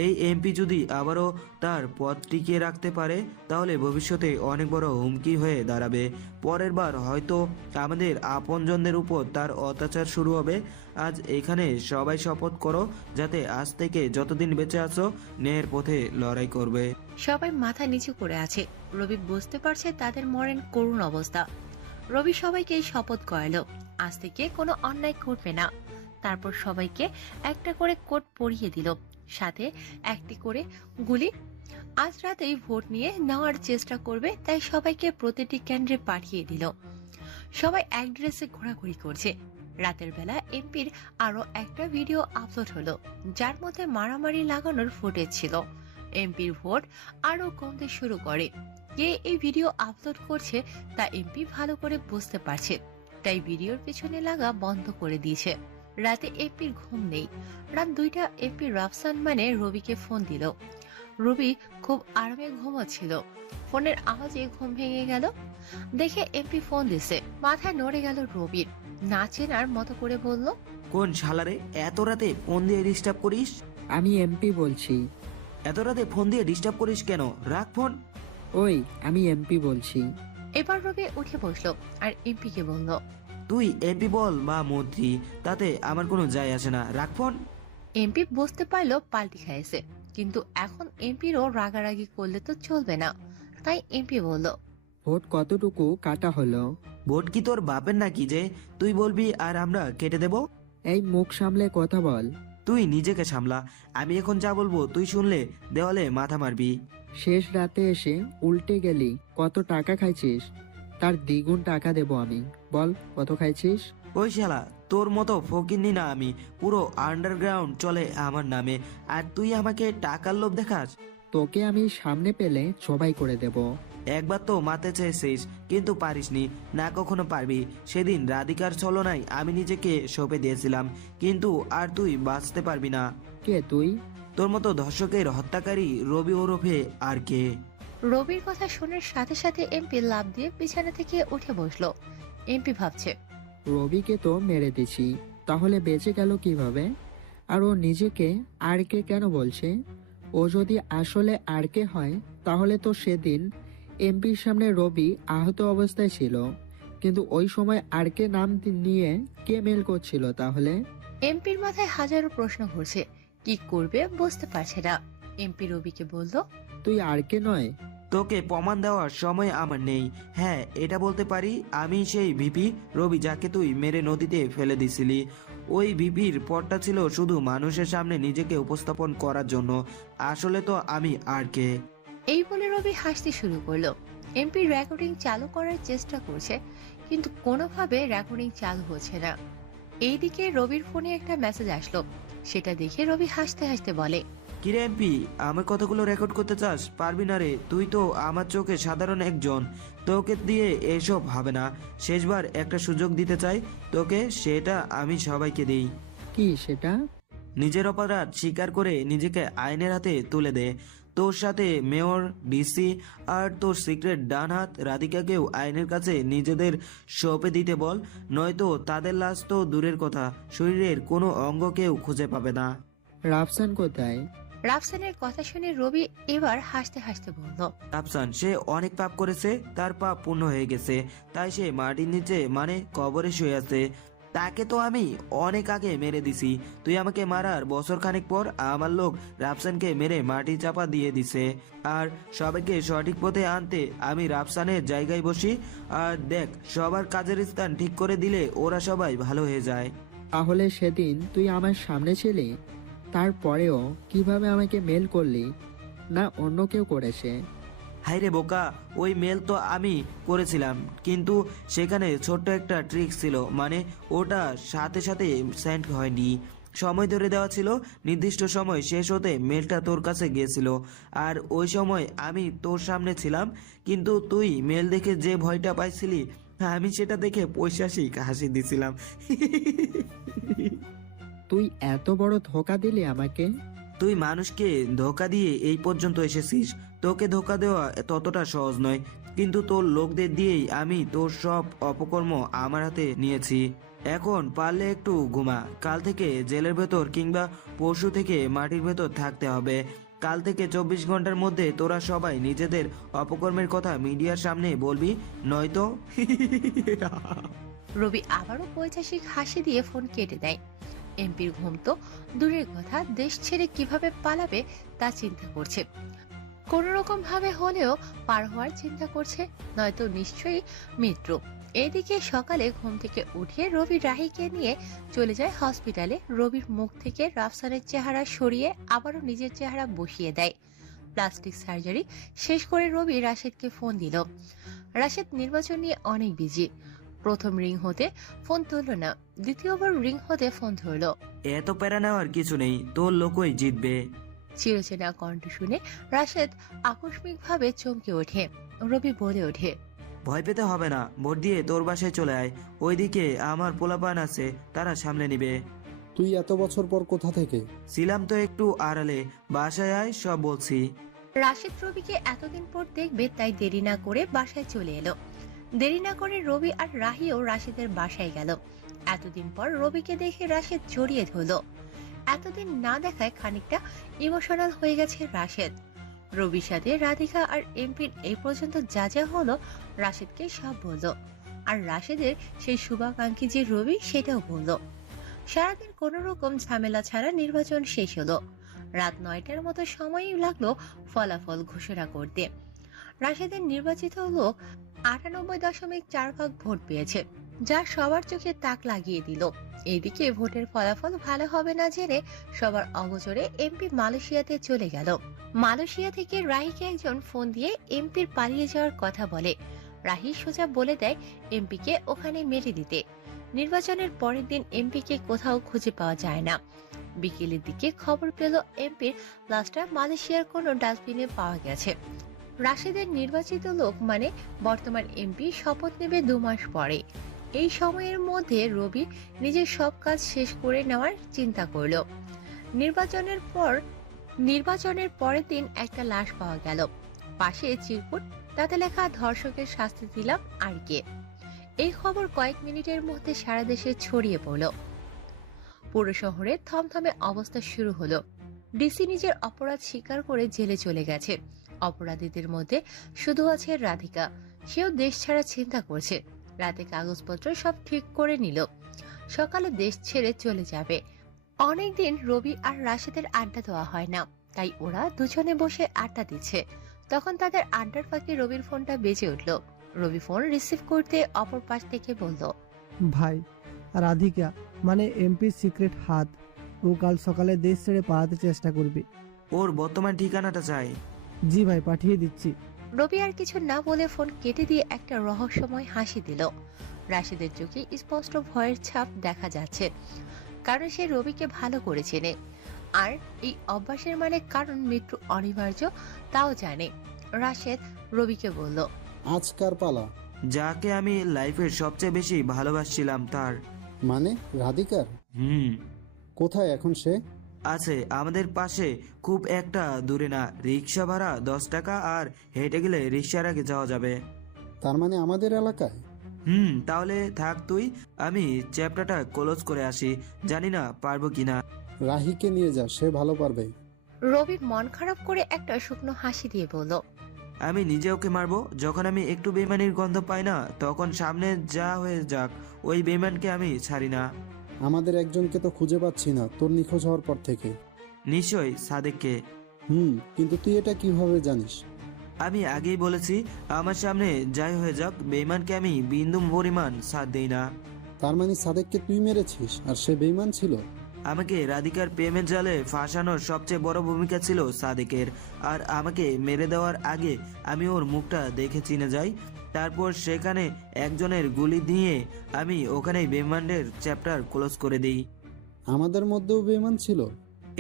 এই এমপি যদি আবারও তার পদ টিকিয়ে রাখতে পারে তাহলে ভবিষ্যতে অনেক বড় হুমকি হয়ে দাঁড়াবে। পরের বার হয়তো আমাদের আপনজনদের উপর তার অত্যাচার শুরু হবে। আজ এখানে সবাই শপথ করো যাতে আজ থেকে যতদিন বেঁচে আছো ন্যায়ের পথে লড়াই করবে। সবাই মাথা নিচু করে আছে। রবি বুঝতে পারছে তাদের মরেন করুণ অবস্থা। রবি সবাইকে শপথ করালো আজ থেকে কোনো অন্যায় করবে না। তারপর সবাইকে একটা করে কোট পরিয়ে দিল। সাথে একটি করে গুলি। আজ রাতেই ভোট নিয়ে নেওয়ার চেষ্টা করবে, তাই সবাইকে প্রতিটি কেন্দ্রে পাঠিয়ে দিল। সবাই এক ড্রেসে ঘোরাঘুরি করছে। রাতের বেলা এমপির আরো একটা ভিডিও আপলোড হলো, যার মধ্যে মারামারি লাগানোর ফুটেজ ছিল। এমপির ভোট আরো কমতে শুরু করে। কে এই ভিডিও আপলোড করছে তা এমপি ভালো করে বুঝতে পারছে, তাই ভিডিওর পেছনে লাগা বন্ধ করে দিয়েছে। রাতে এমপির ঘুম নেই। রাত 2টা এমপি রাফসান মানে রবিকে ফোন দিল। রবি খুব আরামে ঘুমাচ্ছিল। ফোনের আওয়াজে ঘুম ভেঙে গেল। দেখে এমপি ফোন দিছে, মাথায় নড়ে গেল রবির। না চেনার মতো করে বলল, কোন শালারে এত রাতে ফোন দিয়ে ডিস্টার্ব করিস? আমি এমপি বলছি। এত রাতে ফোন দিয়ে ডিস্টার্ব করিস কেন? রাখ ফোন। ওই আমি এমপি বলছি। এবার রবি উঠে বসলো আর এমপিকে বলল, তুই এমপি বল বা মন্ত্রী, তাতে আমার কোনো যায় আসে না, রাখ ফোন। এমপি বুঝতে পারলো পাল্টি খাইছে, কিন্তু এখন এমপিরও রাগারাগি করলে তো চলবে না, তাই এমপি বলল, ভোট কতটুকু কাটা হলো? ভোট কি তোর বাপের নাকি যে তুই বলবি আর আমরা কেটে দেব? এই মুখ সামলে কথা বল। তুই নিজেকে সামলা। আমি এখন যা বলবো তুই শুনলে দেওয়ালে মাথা মারবি। শেষ রাতে এসে উল্টে গেলি। কত টাকা খাইছিস? তার দ্বিগুণ টাকা দেব আমি। বল কত খাইছিস? ওই শালা, তোর মতো ফকিন্নি না আমি, পুরো আন্ডারগ্রাউন্ড চলে আমার নামে, আর তুই আমাকে টাকার লোভ দেখাস? তোকে আমি সামনে পেলে সবাই করে দেব। একবার তো মারতে চেয়েছিস, কিন্তু পারিসনি, না কখনো পারবি। সেদিন রাধিকার ছলনায় আমি নিজেকে সঁপে দিয়েছিলাম, কিন্তু আর তুই বাঁচতে পারবি না। কে তুই? তোর মতো ধর্ষকের হত্যাকারী রবি ওরফে আর কে? রবির কথা শোনার সাথে সাথে এমপি লাফ দিয়ে বিছানা থেকে উঠে বসলো। এমপি ভাবছে, রবিকে তো মেরে দিছি, তাহলে বেঁচে গেল কিভাবে? আর ও নিজেকে আর কে কেন বলছে? ও যদি আসলে আর কে হয়, তাহলে তো সেদিন এমপির সামনে রবি আহত অবস্থায় ছিল, কিন্তু ওই সময় আর কে নাম নিয়ে কে মেল করছিল তাহলে? এমপির মাথায় হাজারো প্রশ্ন ঘুরছে, কি করবে বুঝতে পারছে না। এমপি রবিকে বলল, তুই আর কে নয়? তোকে প্রমাণ দেওয়ার সময় আমার নেই। হ্যাঁ, এটা বলতে পারি, আমি সেই ভিপি রবি যাকে তুই মেরে নদীতে ফেলে দিছিলি। ওই ভিপির পদটা ছিল শুধু মানুষের সামনে নিজেকে উপস্থাপন করার জন্য, আসলে তো আমি আর কে। এই বলে রবি হাসতে শুরু করলো। এমপি রেকর্ডিং চালু করার চেষ্টা করছে, কিন্তু কোনোভাবে রেকর্ডিং চালু হচ্ছে না। এইদিকে রবির ফোনে একটা মেসেজ আসলো। সেটা দেখে রবি হাসতে হাসতে বলে, কিরে এমপি, আমার কথাগুলো রেকর্ড করতে চাস? পারবি না রে, তুই তো আমার চোখে সাধারণ একজন, তোকে দিয়ে এসব হবে না। শেষবার একটা সুযোগ দিতে চাই তোকে, সেটা আমি সবাইকে দিই। কি সেটা? নিজের অপরাধ স্বীকার করে নিজেকে আইনের হাতে তুলে দে। তোর সাথে মেয়র, ডিসি আর তোর সিক্রেট ডান হাত রাধিকাকেও আইনের কাছে নিজেদের সঁপে দিতে বল, নয়তো তাদের লাশ তো দূরের কথা, শরীরের কোনো অঙ্গ কেউ খুঁজে পাবে না। রাফসান কোথায়? রাফসানের কথা শুনে রবি এবার হাসতে হাসতে বলল, রাফসান সে অনেক পাপ করেছে, তার পাপ পূর্ণ হয়ে গেছে, তাই সে মাটির নিচে মানে কবরে শুয়ে আছে। তাকে তো আমি অনেক আগে মেরে দিছি। তুই আমাকে মারার বছর খানিক পর আমার লোক রাফসানকে মেরে মাটি চাপা দিয়ে দিছে। আর সবাইকে সঠিক পথে আনতে আমি রাফসানের জায়গায় বসি, আর দেখ সবার কাজের স্থান ঠিক করে দিলে ওরা সবাই ভালো হয়ে যায়। তাহলে সেদিন তুই আমার সামনে ছিলি, তারপরেও কিভাবে আমাকে মেল করলি? না অন্য কেউ করেছে? হাইরে বোকা, ওই মেল তো আমি করেছিলাম, কিন্তু সেখানে ছোট্ট একটা ট্রিক ছিল, মানে ওটা সাথে সাথে সেন্ড হয়নি, সময় ধরে দেওয়া ছিল। নির্দিষ্ট সময় শেষ হতে মেলটা তোর কাছে গিয়েছিল, আর ওই সময় আমি তোর সামনে ছিলাম, কিন্তু তুই মেল দেখে যে ভয়টা পাইছিলি, আমি সেটা দেখে পৈশাচিক হাসি দিছিলাম। তুই এত বড় ধোকা দিলি আমাকে? তুই মানুষকে ধোকা দিয়ে এই পর্যন্ত এসেছিস, তোকে ধোকা দেওয়া ততটা সহজ নয়, কিন্তু তোর লোকদের দিয়েই আমি তোর সব অপকর্ম আমার হাতে নিয়েছি। এখন পারলে একটু ঘুমা। কাল থেকে জেলের ভেতর কিংবা পরশু থেকে মাটির ভেতর থাকতে হবে। কাল থেকে 24 ঘন্টার মধ্যে তোরা সবাই নিজেদের অপকর্মের কথা মিডিয়ার সামনে বলবি, নয়তো। রবি আবারও পৈশাচিক হাসি দিয়ে ফোন কেটে দেয়। এমপির ঘুম তো দূরের কথা, দেশ ছেড়ে কিভাবে পালাবে তা চিন্তা করছে। কোনো রকম ভাবে হলেও পার হওয়ার চিন্তা করছে, নয়তো নিশ্চয়ই মৃত্যু। এদিকে সকালে ঘুম থেকে উঠে রবি রাহিকে নিয়ে চলে যায় হসপিটালে। রবির মুখ থেকে রাফসানের চেহারা সরিয়ে আবারও নিজের চেহারা বসিয়ে দেয়। প্লাস্টিক সার্জারি শেষ করে রবি রাশেদকে ফোন দিল। রাশেদ নির্বাচন নিয়ে অনেক বিজি। প্রথম রিং হতে ফোন তুললো না, দ্বিতীয়বার রিং হতে ফোন ধরলো। এত প্যারা নেওয়ার কিছু নেই, তোর লোকই জিতবে। চিরচেনা কণ্ঠ শুনে রাশেদ আকস্মিকভাবে চমকে ওঠে। রবি বলে ওঠে, ভয় পেতে হবে না, ভোট দিয়ে তোর বাসায় চলে আয়। ওইদিকে আমার পোলাপান আছে, তারা সামলে নিবে। তুই এত বছর পর কোথা থেকে? ছিলাম তো একটু আড়ালে, বাসায় আয় সব বলছি। রাশেদ রবিকে এতদিন পর দেখবে, তাই দেরি না করে বাসায় চলে এলো। দেরি না করে রবি আর রাহিও রাশেদের বাসায় গেল। এতদিন পর রবিকে দেখে রাশেদ জড়িয়ে ধরল। এতদিন না দেখায় খানিকটা ইমোশনাল হয়ে গেছে রাশেদ। রবির সাথে রাধিকা আর এমপির এই পর্যন্ত যা যা হলো রাশেদকে সব বলল। আর রাশেদের সেই শুভাকাঙ্ক্ষী যে রবি, সেটাও বলল। সারাদিন কোন রকম ঝামেলা ছাড়া নির্বাচন শেষ হলো। রাত 9টার মতো সময়ই লাগলো ফলাফল ঘোষণা করতে। রাশেদের নির্বাচিত লোক 98.4% ভোট পেয়েছে, যা সবার চোখে তাক লাগিয়ে দিল। এদিকে ভোটের ফলাফল ভালো হবে না জেনে সবার অগোচরে এমপি মালয়েশিয়াতে চলে গেল। মালয়েশিয়া থেকে রাহিকে একজন ফোন দিয়ে এমপির পালিয়ে যাওয়ার কথা বলে। রাহি সোজা বলে দেয় এমপিকে ওখানে মেরে দিতে। নির্বাচনের পরের দিন এমপিকে কোথাও খুঁজে পাওয়া যায় না। বিকেলের দিকে খবর পেল এমপির লাশটা মালয়েশিয়ার কোনো ডাস্টবিনে পাওয়া গেছে। রাশেদের নির্বাচিত লোক মানে বর্তমান এমপি শপথ নেবে 2 মাস পরে। এই সময়ের মধ্যে রবি নিজের সব কাজ শেষ করে নেওয়ার চিন্তা করল। নির্বাচনের পরের দিন একটা লাশ পাওয়া গেল, পাশে চিরকুট, তাতে লেখা ধর্ষকের শাস্তি দিলাম আর কে। এই খবর কয়েক মিনিটের মধ্যে সারা দেশে ছড়িয়ে পড়ল। পুরো শহরে থমথমে অবস্থা শুরু হলো। ডিসি নিজের অপরাধ স্বীকার করে জেলে চলে গেছে। অপরাধীদের মধ্যে শুধু আছে রাধিকা, সেও দেশ ছাড়া চিন্তা করছে। রাতে কাগজপত্র সব ঠিক করে নিল, সকালে দেশ ছেড়ে চলে যাবে। অনেকদিন রবি আর রাশেদের আড্ডা দেওয়া হয় না, তাই ওরা দুজনে বসে আড্ডা দিচ্ছে। তখন তাদের আড্ডার ফাঁকে রবির ফোনটা বেজে উঠল। রবি ফোন রিসিভ করতে অপর পাশ থেকে বলল, ভাই, রাধিকা মানে এমপির সিক্রেট হাত, ও কাল সকালে দেশ ছেড়ে পালাতে চেষ্টা করবে। ওর বর্তমান ঠিকানাটা চাই। জি ভাই, পাঠিয়ে দিচ্ছি। রবি আর কিছু না বলে ফোন কেটে দিয়ে একটা রহস্যময় হাসি দিল। রাশেদের চোখে স্পষ্ট ভয়ের ছাপ দেখা যাচ্ছে, কারণ সে রবিকে ভালো করে চেনে। আর এই অভ্যাসের মানে কারণ মৃত্যু অনিবার্য তাও জানে। রাশেদ রবিকে বলল, আজকার পালা। যাকে আমি লাইফের সবচেয়ে বেশি ভালোবাসছিলাম তার। মানে রাধিকার? কোথায় এখন সে? আছে আমাদের পাশে, খুব একটা দূরে না। রিক্সা ভাড়া 10 টাকা, আর হেঁটে গেলে রিক্সার আগে যাওয়া যাবে। তার মানে আমাদের এলাকায়? তাহলে থাক তুই, আমি চ্যাপ্টারটা ক্লোজ করে আসি। জানি না পারবো কিনা। রাহিকে নিয়ে যা, সে ভালো পারবে। রবি মন খারাপ করে একটা শুকনো হাসি দিয়ে বলল, আমি নিজে ওকে মারবো। যখন আমি একটু বেইমানির গন্ধ পাই না, তখন সামনে যা হয়ে যাক, ওই বেইমানকে আমি ছাড়ি না। আমাদের একজনকে তো খুঁজে পাচ্ছি না তোর নিখোঁজ হওয়ার পর থেকে। নিশ্চয়ই সাদেককে। কিন্তু তুই এটা কিভাবে জানিস? আমি আগেই বলেছি, আমার সামনে যাই হয়ে যাক, বেইমানকে আমি বিন্দু পরিমাণ সাথ দেই না। তার মানে সাদেককে তুই মেরেছিস আর সে বেইমান ছিল? আমাকে রাধিকার প্রেমের জালে ফাঁসানোর সবচেয়ে বড় ভূমিকা ছিল সাদেকের। আর আমাকে মেরে দেওয়ার আগে আমি ওর মুখটা দেখে চিনে যাই। তারপর সেখানে একজনের গুলি দিয়ে আমি ওখানেই বেইমানের চ্যাপ্টার ক্লোজ করে দিই। আমাদের মধ্যেও বেইমান ছিল?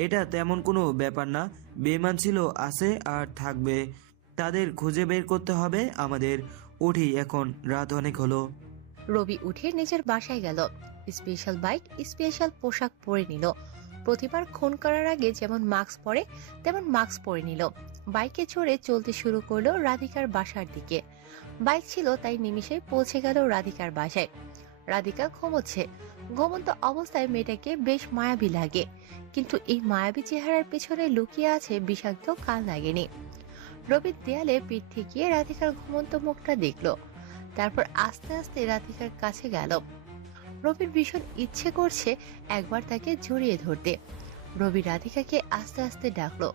এটা তেমন কোনো ব্যাপার না। বেইমান ছিল, আছে আর থাকবে। তাদের খুঁজে বের করতে হবে আমাদের। উঠি এখন, রাত অনেক হলো। রবি উঠে নিজের বাসায় গেল। স্পেশাল বাইক, স্পেশাল পোশাক পরে নিল। প্রতিবার খুন করার আগে যেমন মাস্ক পরে, তেমন মাস্ক পরে নিল। বাইকে চড়ে চলতে শুরু করলো রাধিকার বাসার দিকে। বাইক ছিল তাই নিমিষে পৌঁছে গেল রাধিকার বাসায়। রাধিকা ঘুমোচ্ছে। ঘুমন্ত অবস্থায় মেয়েটাকে বেশ মায়াবী লাগে, কিন্তু এই মায়াবী চেহারার পেছনে লুকিয়ে আছে বিষাক্ত কাল লাগেনি। রবির দেয়ালে পিঠ ঠেকিয়ে রাধিকার ঘুমন্ত মুখটা দেখলো। তারপর আস্তে আস্তে রাধিকার কাছে গেল। রবির ভীষণ ইচ্ছে করছে একবার তাকে জড়িয়ে ধরতে। রবি রাধিকাকে আস্তে আস্তে ডাকলো।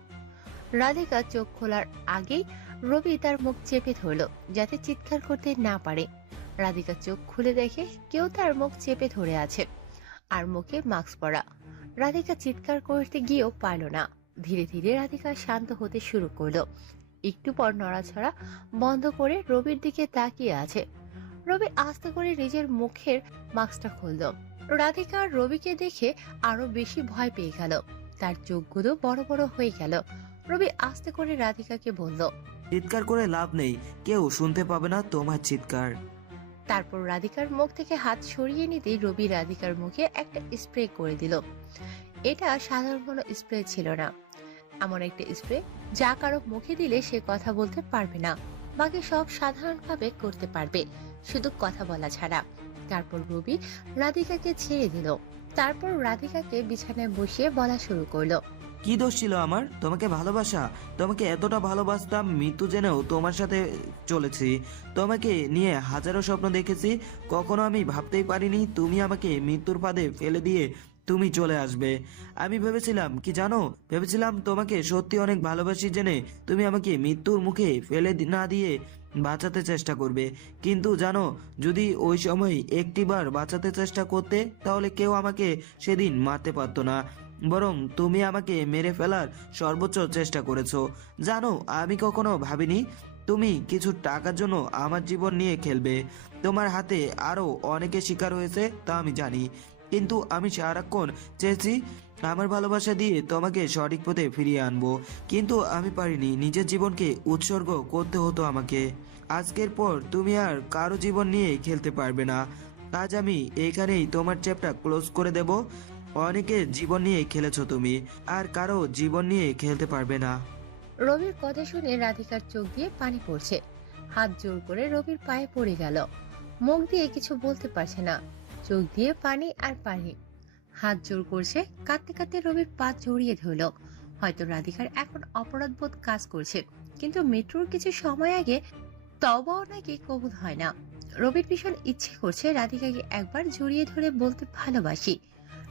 রাধিকা চোখ খোলার আগেই রবি তার মুখ চেপে ধরলো যাতে চিৎকার করতে না পারে। রাধিকা চোখ খুলে দেখে কেউ তার মুখ চেপে ধরে আছে আর মুখে মাস্ক পরা। রাধিকা চিৎকার করতে গিয়েও পারল না। ধীরে ধীরে রাধিকা শান্ত হতে শুরু করলো। একটু পর নড়াছড়া বন্ধ করে রবির দিকে তাকিয়ে আছে। রবি আস্তে করে নিজের মুখের মাস্কটা খুলল। রাধিকা রবিকে দেখে আরো বেশি ভয় পেয়ে গেল। তার চোখগুলো বড় বড় হয়ে গেল। রবি আস্তে করে রাধিকাকে বলল, চিৎকার করে লাভ নেই, কেউ শুনতে পাবে না তোমার চিৎকার। তারপর রাধিকার মুখ থেকে হাত সরিয়ে নিতেই রবি রাধিকার মুখে একটা স্প্রে করে দিল। এটা সাধারণ কোনো স্প্রে ছিল না, এমন একটা স্প্রে যা কারো মুখে দিলে সে কথা বলতে পারবে না, বাকি সব সাধারণভাবে করতে পারবে, শুধু কথা বলা ছাড়া। তারপর রবি রাধিকাকে ছেড়ে দিল। তারপর রাধিকাকে বিছানায় বসিয়ে বলা শুরু করলো, কি দোষ ছিল আমার? তোমাকে ভালোবাসা, তোমাকে এতটা ভালোবাসতাম, মৃত্যু জেনেও তোমার সাথে চলেছি, তোমাকে নিয়ে হাজারো স্বপ্ন দেখেছি। কখনো আমি ভাবতেই পারিনি তুমি আমাকে মৃত্যুর ফাঁদে ফেলে দিয়ে তুমি চলে আসবে। আমি ভেবেছিলাম কি জানো, ভেবেছিলাম তোমাকে সত্যি অনেক ভালোবাসি জেনে তুমি আমাকে মৃত্যুর মুখে ফেলে না দিয়ে বাঁচাতে চেষ্টা করবে। কিন্তু জানো, যদি ওই সময় একটিবার বাঁচাতে চেষ্টা করতে তাহলে কেউ আমাকে সেদিন মারতে পারতো না, বরং তুমি আমাকে মেরে ফেলার সর্বোচ্চ চেষ্টা করেছো। জানো, আমি কখনো ভাবিনি তুমি কিছু টাকার জন্য আমার জীবন নিয়ে খেলবে। তোমার হাতে আরো অনেকে শিকার হয়েছে তা আমি জানি, কিন্তু আমি সারাক্ষণ চেয়েছি আমার ভালোবাসা দিয়ে তোমাকে সঠিক পথে ফিরিয়ে আনবো, কিন্তু আমি পারিনি। নিজের জীবনকে উৎসর্গ করতে হতো আমাকে। আজকের পর তুমি আর কারো জীবন নিয়ে খেলতে পারবে না। আজ আমি এখানেই তোমার চ্যাপ্টার ক্লোজ করে দেব। অনেকের জীবন নিয়ে খেলেছো তুমি, আর কারো জীবন নিয়ে খেলতে পারবে না। রবির কথা শুনে রাধিকার চোখ দিয়ে পানি পড়ছে। হাত জোর করে রবির পায়ে পড়ে গেল। মুখ দিয়ে কিছু বলতে পারছে না, চোখ দিয়ে পানি আর পানি। হাত জোর করছে, কাঁদতে কাঁদতে রবির পা জড়িয়ে ধরল। হয়তো রাধিকার এখন অপরাধবোধ কাজ করছে, কিন্তু মৃত্যুর কিছু সময় আগে তওবাও নাকি কবুল হয় না। রবির ভীষণ ইচ্ছে করছে রাধিকাকে একবার জড়িয়ে ধরে বলতে ভালোবাসি।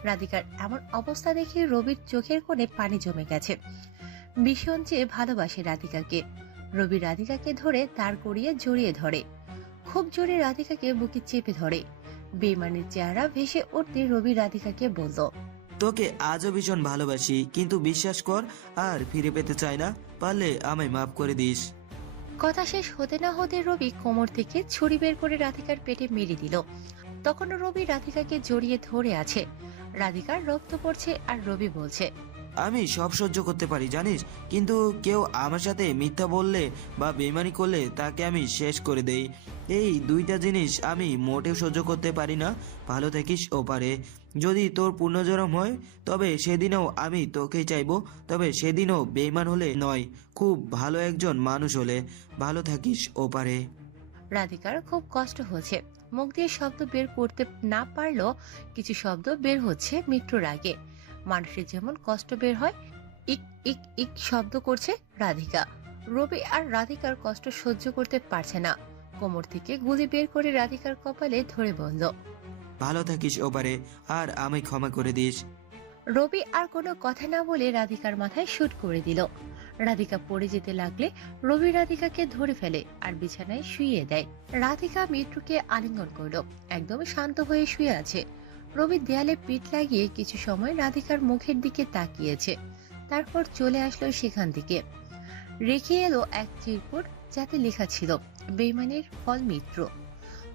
রাধিকার এমন অবস্থা দেখে রবির চোখের কোণে পানি জমে গেছে। ভীষণ চেয়ে ভালোবাসে রাধিকাকে। রবি রাধিকাকে ধরে দাঁড় করিয়ে জড়িয়ে ধরে, খুব জোরে রাধিকাকে বুকে চেপে ধরে। বেইমানির চেহারা ভেসে উঠতে রবি রাধিকাকে বলল, তোকে আজও ভীষণ ভালোবাসি, কিন্তু বিশ্বাস কর আর ফিরে পেতে চাই না। পারলে আমায় মাফ করে দিস। কথা শেষ হতে না হতে রবি কোমর থেকে ছুরি বের করে রাধিকার পেটে মেরে দিল। তখনও রবি রাধিকাকে জড়িয়ে ধরে আছে। রাধিকার রক্ত পড়ছে আর রবি বলছে, আমি সব সহ্য করতে পারি জানিস, কিন্তু কেউ আমার সাথে মিথ্যা বললে বা বেইমানি করলে তাকে আমি শেষ করে দেই। এই দুইটা জিনিস আমি মোটেও সহ্য করতে পারি না। ভালো থাকিস ওপারে। যদি তোর পুনর্জন্ম হয় তবে সেদিনও আমি তোকেই চাইবো, তবে সেদিনও বেইমান হলে নয়, খুব ভালো একজন মানুষ হলে। ভালো থাকিস ওপারে। রাধিকার খুব কষ্ট হচ্ছে। মুখ দিয়ে শব্দ বের করতে না পারলেও কিছু শব্দ বের হচ্ছে মৃত্যুর আগে। মানুষের যেমন কষ্ট বের হয়, ইক ইক ইক শব্দ করছে রাধিকা। রবি আর রাধিকার কষ্ট সহ্য করতে পারছে না। কোমর থেকে গুলি বের করে রাধিকার কপালে ধরে বলল, ভালো থাকিস ওপারে, আর আমায় ক্ষমা করে দিস। রবি আর কোনো কথা না বলে রাধিকার মাথায় শুট করে দিল। রাধিকা পড়ে যেতে লাগলে রবি রাধিকাকে ধরে ফেলে আর বিছানায় শুইয়ে দেয়। রাধিকা মৃত্যুকে আলিঙ্গন করলো, একদম শান্ত হয়ে শুয়ে আছে। রবি দেয়ালে পিঠ লাগিয়ে কিছু সময় রাধিকার মুখের দিকে তাকিয়েছে, তারপর চলে আসলো সেখান থেকে। রেখে এলো এক চিরকুট, যাতে লেখা ছিল, বেইমানির ফল মৃত্যু।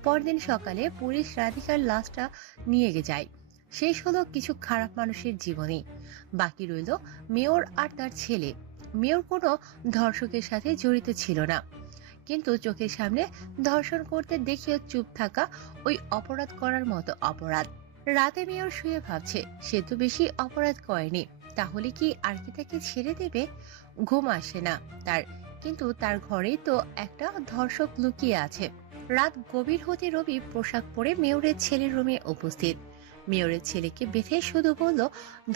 পরদিন সকালে পুলিশ রাধিকার লাশটা নিয়ে যায়। শেষ হলো কিছু খারাপ মানুষের জীবনী। বাকি রইল মেয়র আর তার ছেলে। মেয়র কোনো ধর্ষকের সাথে জড়িত ছিল না, কিন্তু চোখের সামনে ধর্ষণ করতে দেখেও চুপ থাকা ওই অপরাধ করার মতো অপরাধ। রাতে মেয়র শুয়ে ভাবছে সে তো বেশি অপরাধ করেনি, তাহলে কি আর কি তাকে ছেড়ে দেবে? ঘুম আসে না তার, কিন্তু তার ঘরেই তো একটা ধর্ষক লুকিয়ে আছে। রাত গভীর হতে রবি পোশাক পরে মেয়রের ছেলের রুমে উপস্থিত। মেয়রের ছেলেকে বেঁধে শুধু বলল,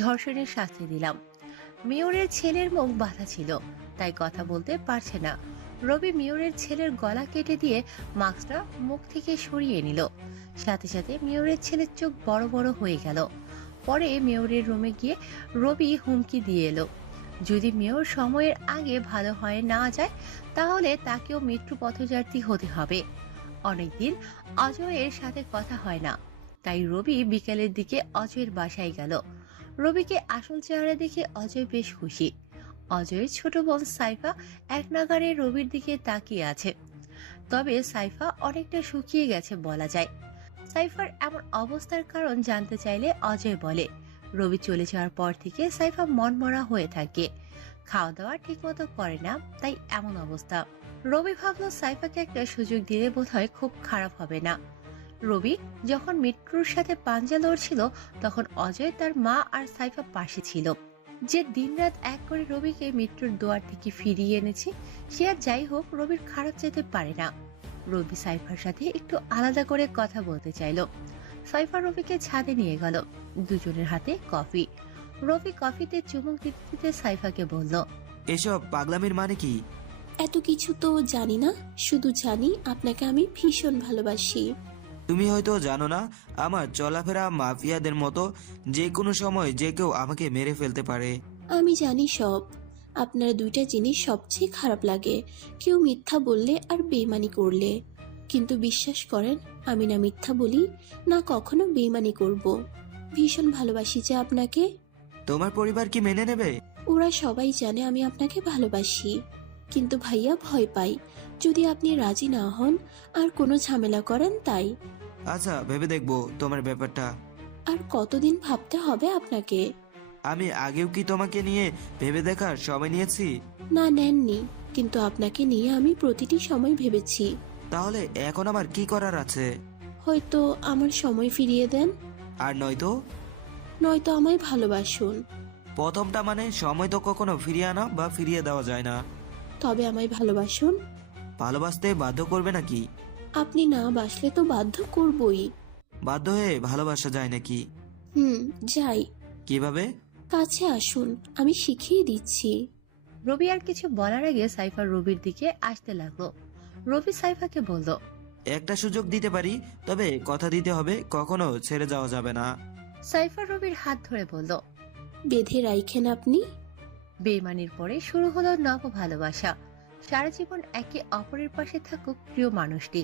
ধর্ষণের শাস্তি দিলাম। মেয়রের ছেলের মুখ বাঁধা ছিল, তাই কথা বলতে পারছে না। রবি মেয়রের ছেলের গলা কেটে দিয়ে মাস্কটা মুখ থেকে সরিয়ে নিল। সাথে সাথে মেয়রের ছেলের চোখ বড় বড় হয়ে গেল। পরে মেয়রের রুমে গিয়ে রবি হুমকি দিয়ে এলো, যদি মেয়র সময়ের আগে ভালো হয়ে না যায় তাহলে তাকেও মৃত্যু পথযাত্রী হতে হবে। অনেকদিন অজয়ের সাথে কথা হয় না, তাই রবি বিকেলের দিকে অজয়ের বাসায় গেল। রবিকে আসল চেহারা দেখে অজয় বেশ খুশি। অজয়ের ছোট বোন সাইফা এক নাগাড়ে রবির দিকে তাকিয়ে আছে, তবে সাইফা অনেকটা শুকিয়ে গেছে বলা যায়। সাইফার এমন অবস্থার কারণ জানতে চাইলে অজয় বলে, রবি চলে যাওয়ার পর থেকে সাইফা মনমরা হয়ে থাকে, খাওয়া দাওয়া ঠিক মতো করে না, তাই এমন অবস্থা। রবি ভাবলো সাইফাকে একটা সুযোগ দিলে বোধহয় খুব খারাপ হবে না। রবি যখন মৃত্যুর সাথে পাঞ্জা লড়ছিল তখন অজয় তার মা আর সাইফা পাশে ছিল। যে দিনরাত এক করে রবিকে মৃত্যুর দুয়ার থেকে ফিরিয়ে এনেছে, সে আর যাই হোক রবির খারাপ যেতে পারে না। রবি সাইফার সাথে একটু আলাদা করে কথা বলতে চাইলো। সাইফা রবিকে ছাদে নিয়ে গেল, দুজনের হাতে কফি। রবি কফিতে চুমুক দিতে দিতে সাইফাকে বলল, এসব পাগলামির মানে কি? এত কিছু তো জানি না, শুধু জানি আপনাকে আমি ভীষণ ভালোবাসি। তুমি হয়তো জানো না, আমার চলাফেরা মাফিয়াদের মতো, যে কোনো সময় যে কেউ আমাকে মেরে ফেলতে পারে। আমি জানি সব। আপনার দুইটা জিনিস সবচেয়ে খারাপ লাগে, কেউ মিথ্যা বললে আর বেইমানি করলে। কিন্তু বিশ্বাস করেন, আমি না মিথ্যা বলি না কখনো বেইমানি করব। ভীষণ ভালোবাসি যে আপনাকে। তোমার পরিবার কি মেনে নেবে? ওরা সবাই জানে আমি আপনাকে ভালোবাসি, কিন্তু ভাইয়া ভয় পাই যদি আপনি রাজি না হন আর কোনো ঝামেলা করেন, তাই। আচ্ছা, ভেবে দেখবো তোমার ব্যাপারটা। আর কতদিন ভাবতে হবে আপনাকে? আমি আগেও কি তোমাকে নিয়ে ভেবে দেখার সময় নিয়েছি? না, নেননি, কিন্তু আপনাকে নিয়ে আমি প্রতিটি সময় ভেবেছি। তাহলে এখন আমার কি করার আছে? হয়তো আমার সময় ফিরিয়ে দেন, আর নয়তো? নয়তো আমায় ভালোবাসুন। প্রথমটা মানে সময় তো কখনো ফিরিয়ে আনা বা ফিরিয়ে দেওয়া যায় না। তবে আমায় ভালোবাসুন। ভালোবাসতে বাধ্য করবে নাকি? আপনি না বাসলে তো বাধ্য করবই। বাধ্য হয়ে ভালোবাসা যায় নাকি? যাই। কিভাবে? কাছে আসুন, আমি শিখিয়ে দিচ্ছি। রবি আর কিছু বলার আগে সাইফা রবির দিকে আসতে লাগলো। রবি সাইফাকে বলল, একটা সুযোগ দিতে পারি, তবে কথা দিতে হবে কখনো ছেড়ে যাওয়া যাবে না। সাইফা রবির হাত ধরে বলল, বেঁধে রাইখেন আপনি। বেইমানির পরে শুরু হলো নব ভালোবাসা। সারা জীবন একে অপরের পাশে থাকুক প্রিয় মানুষটি।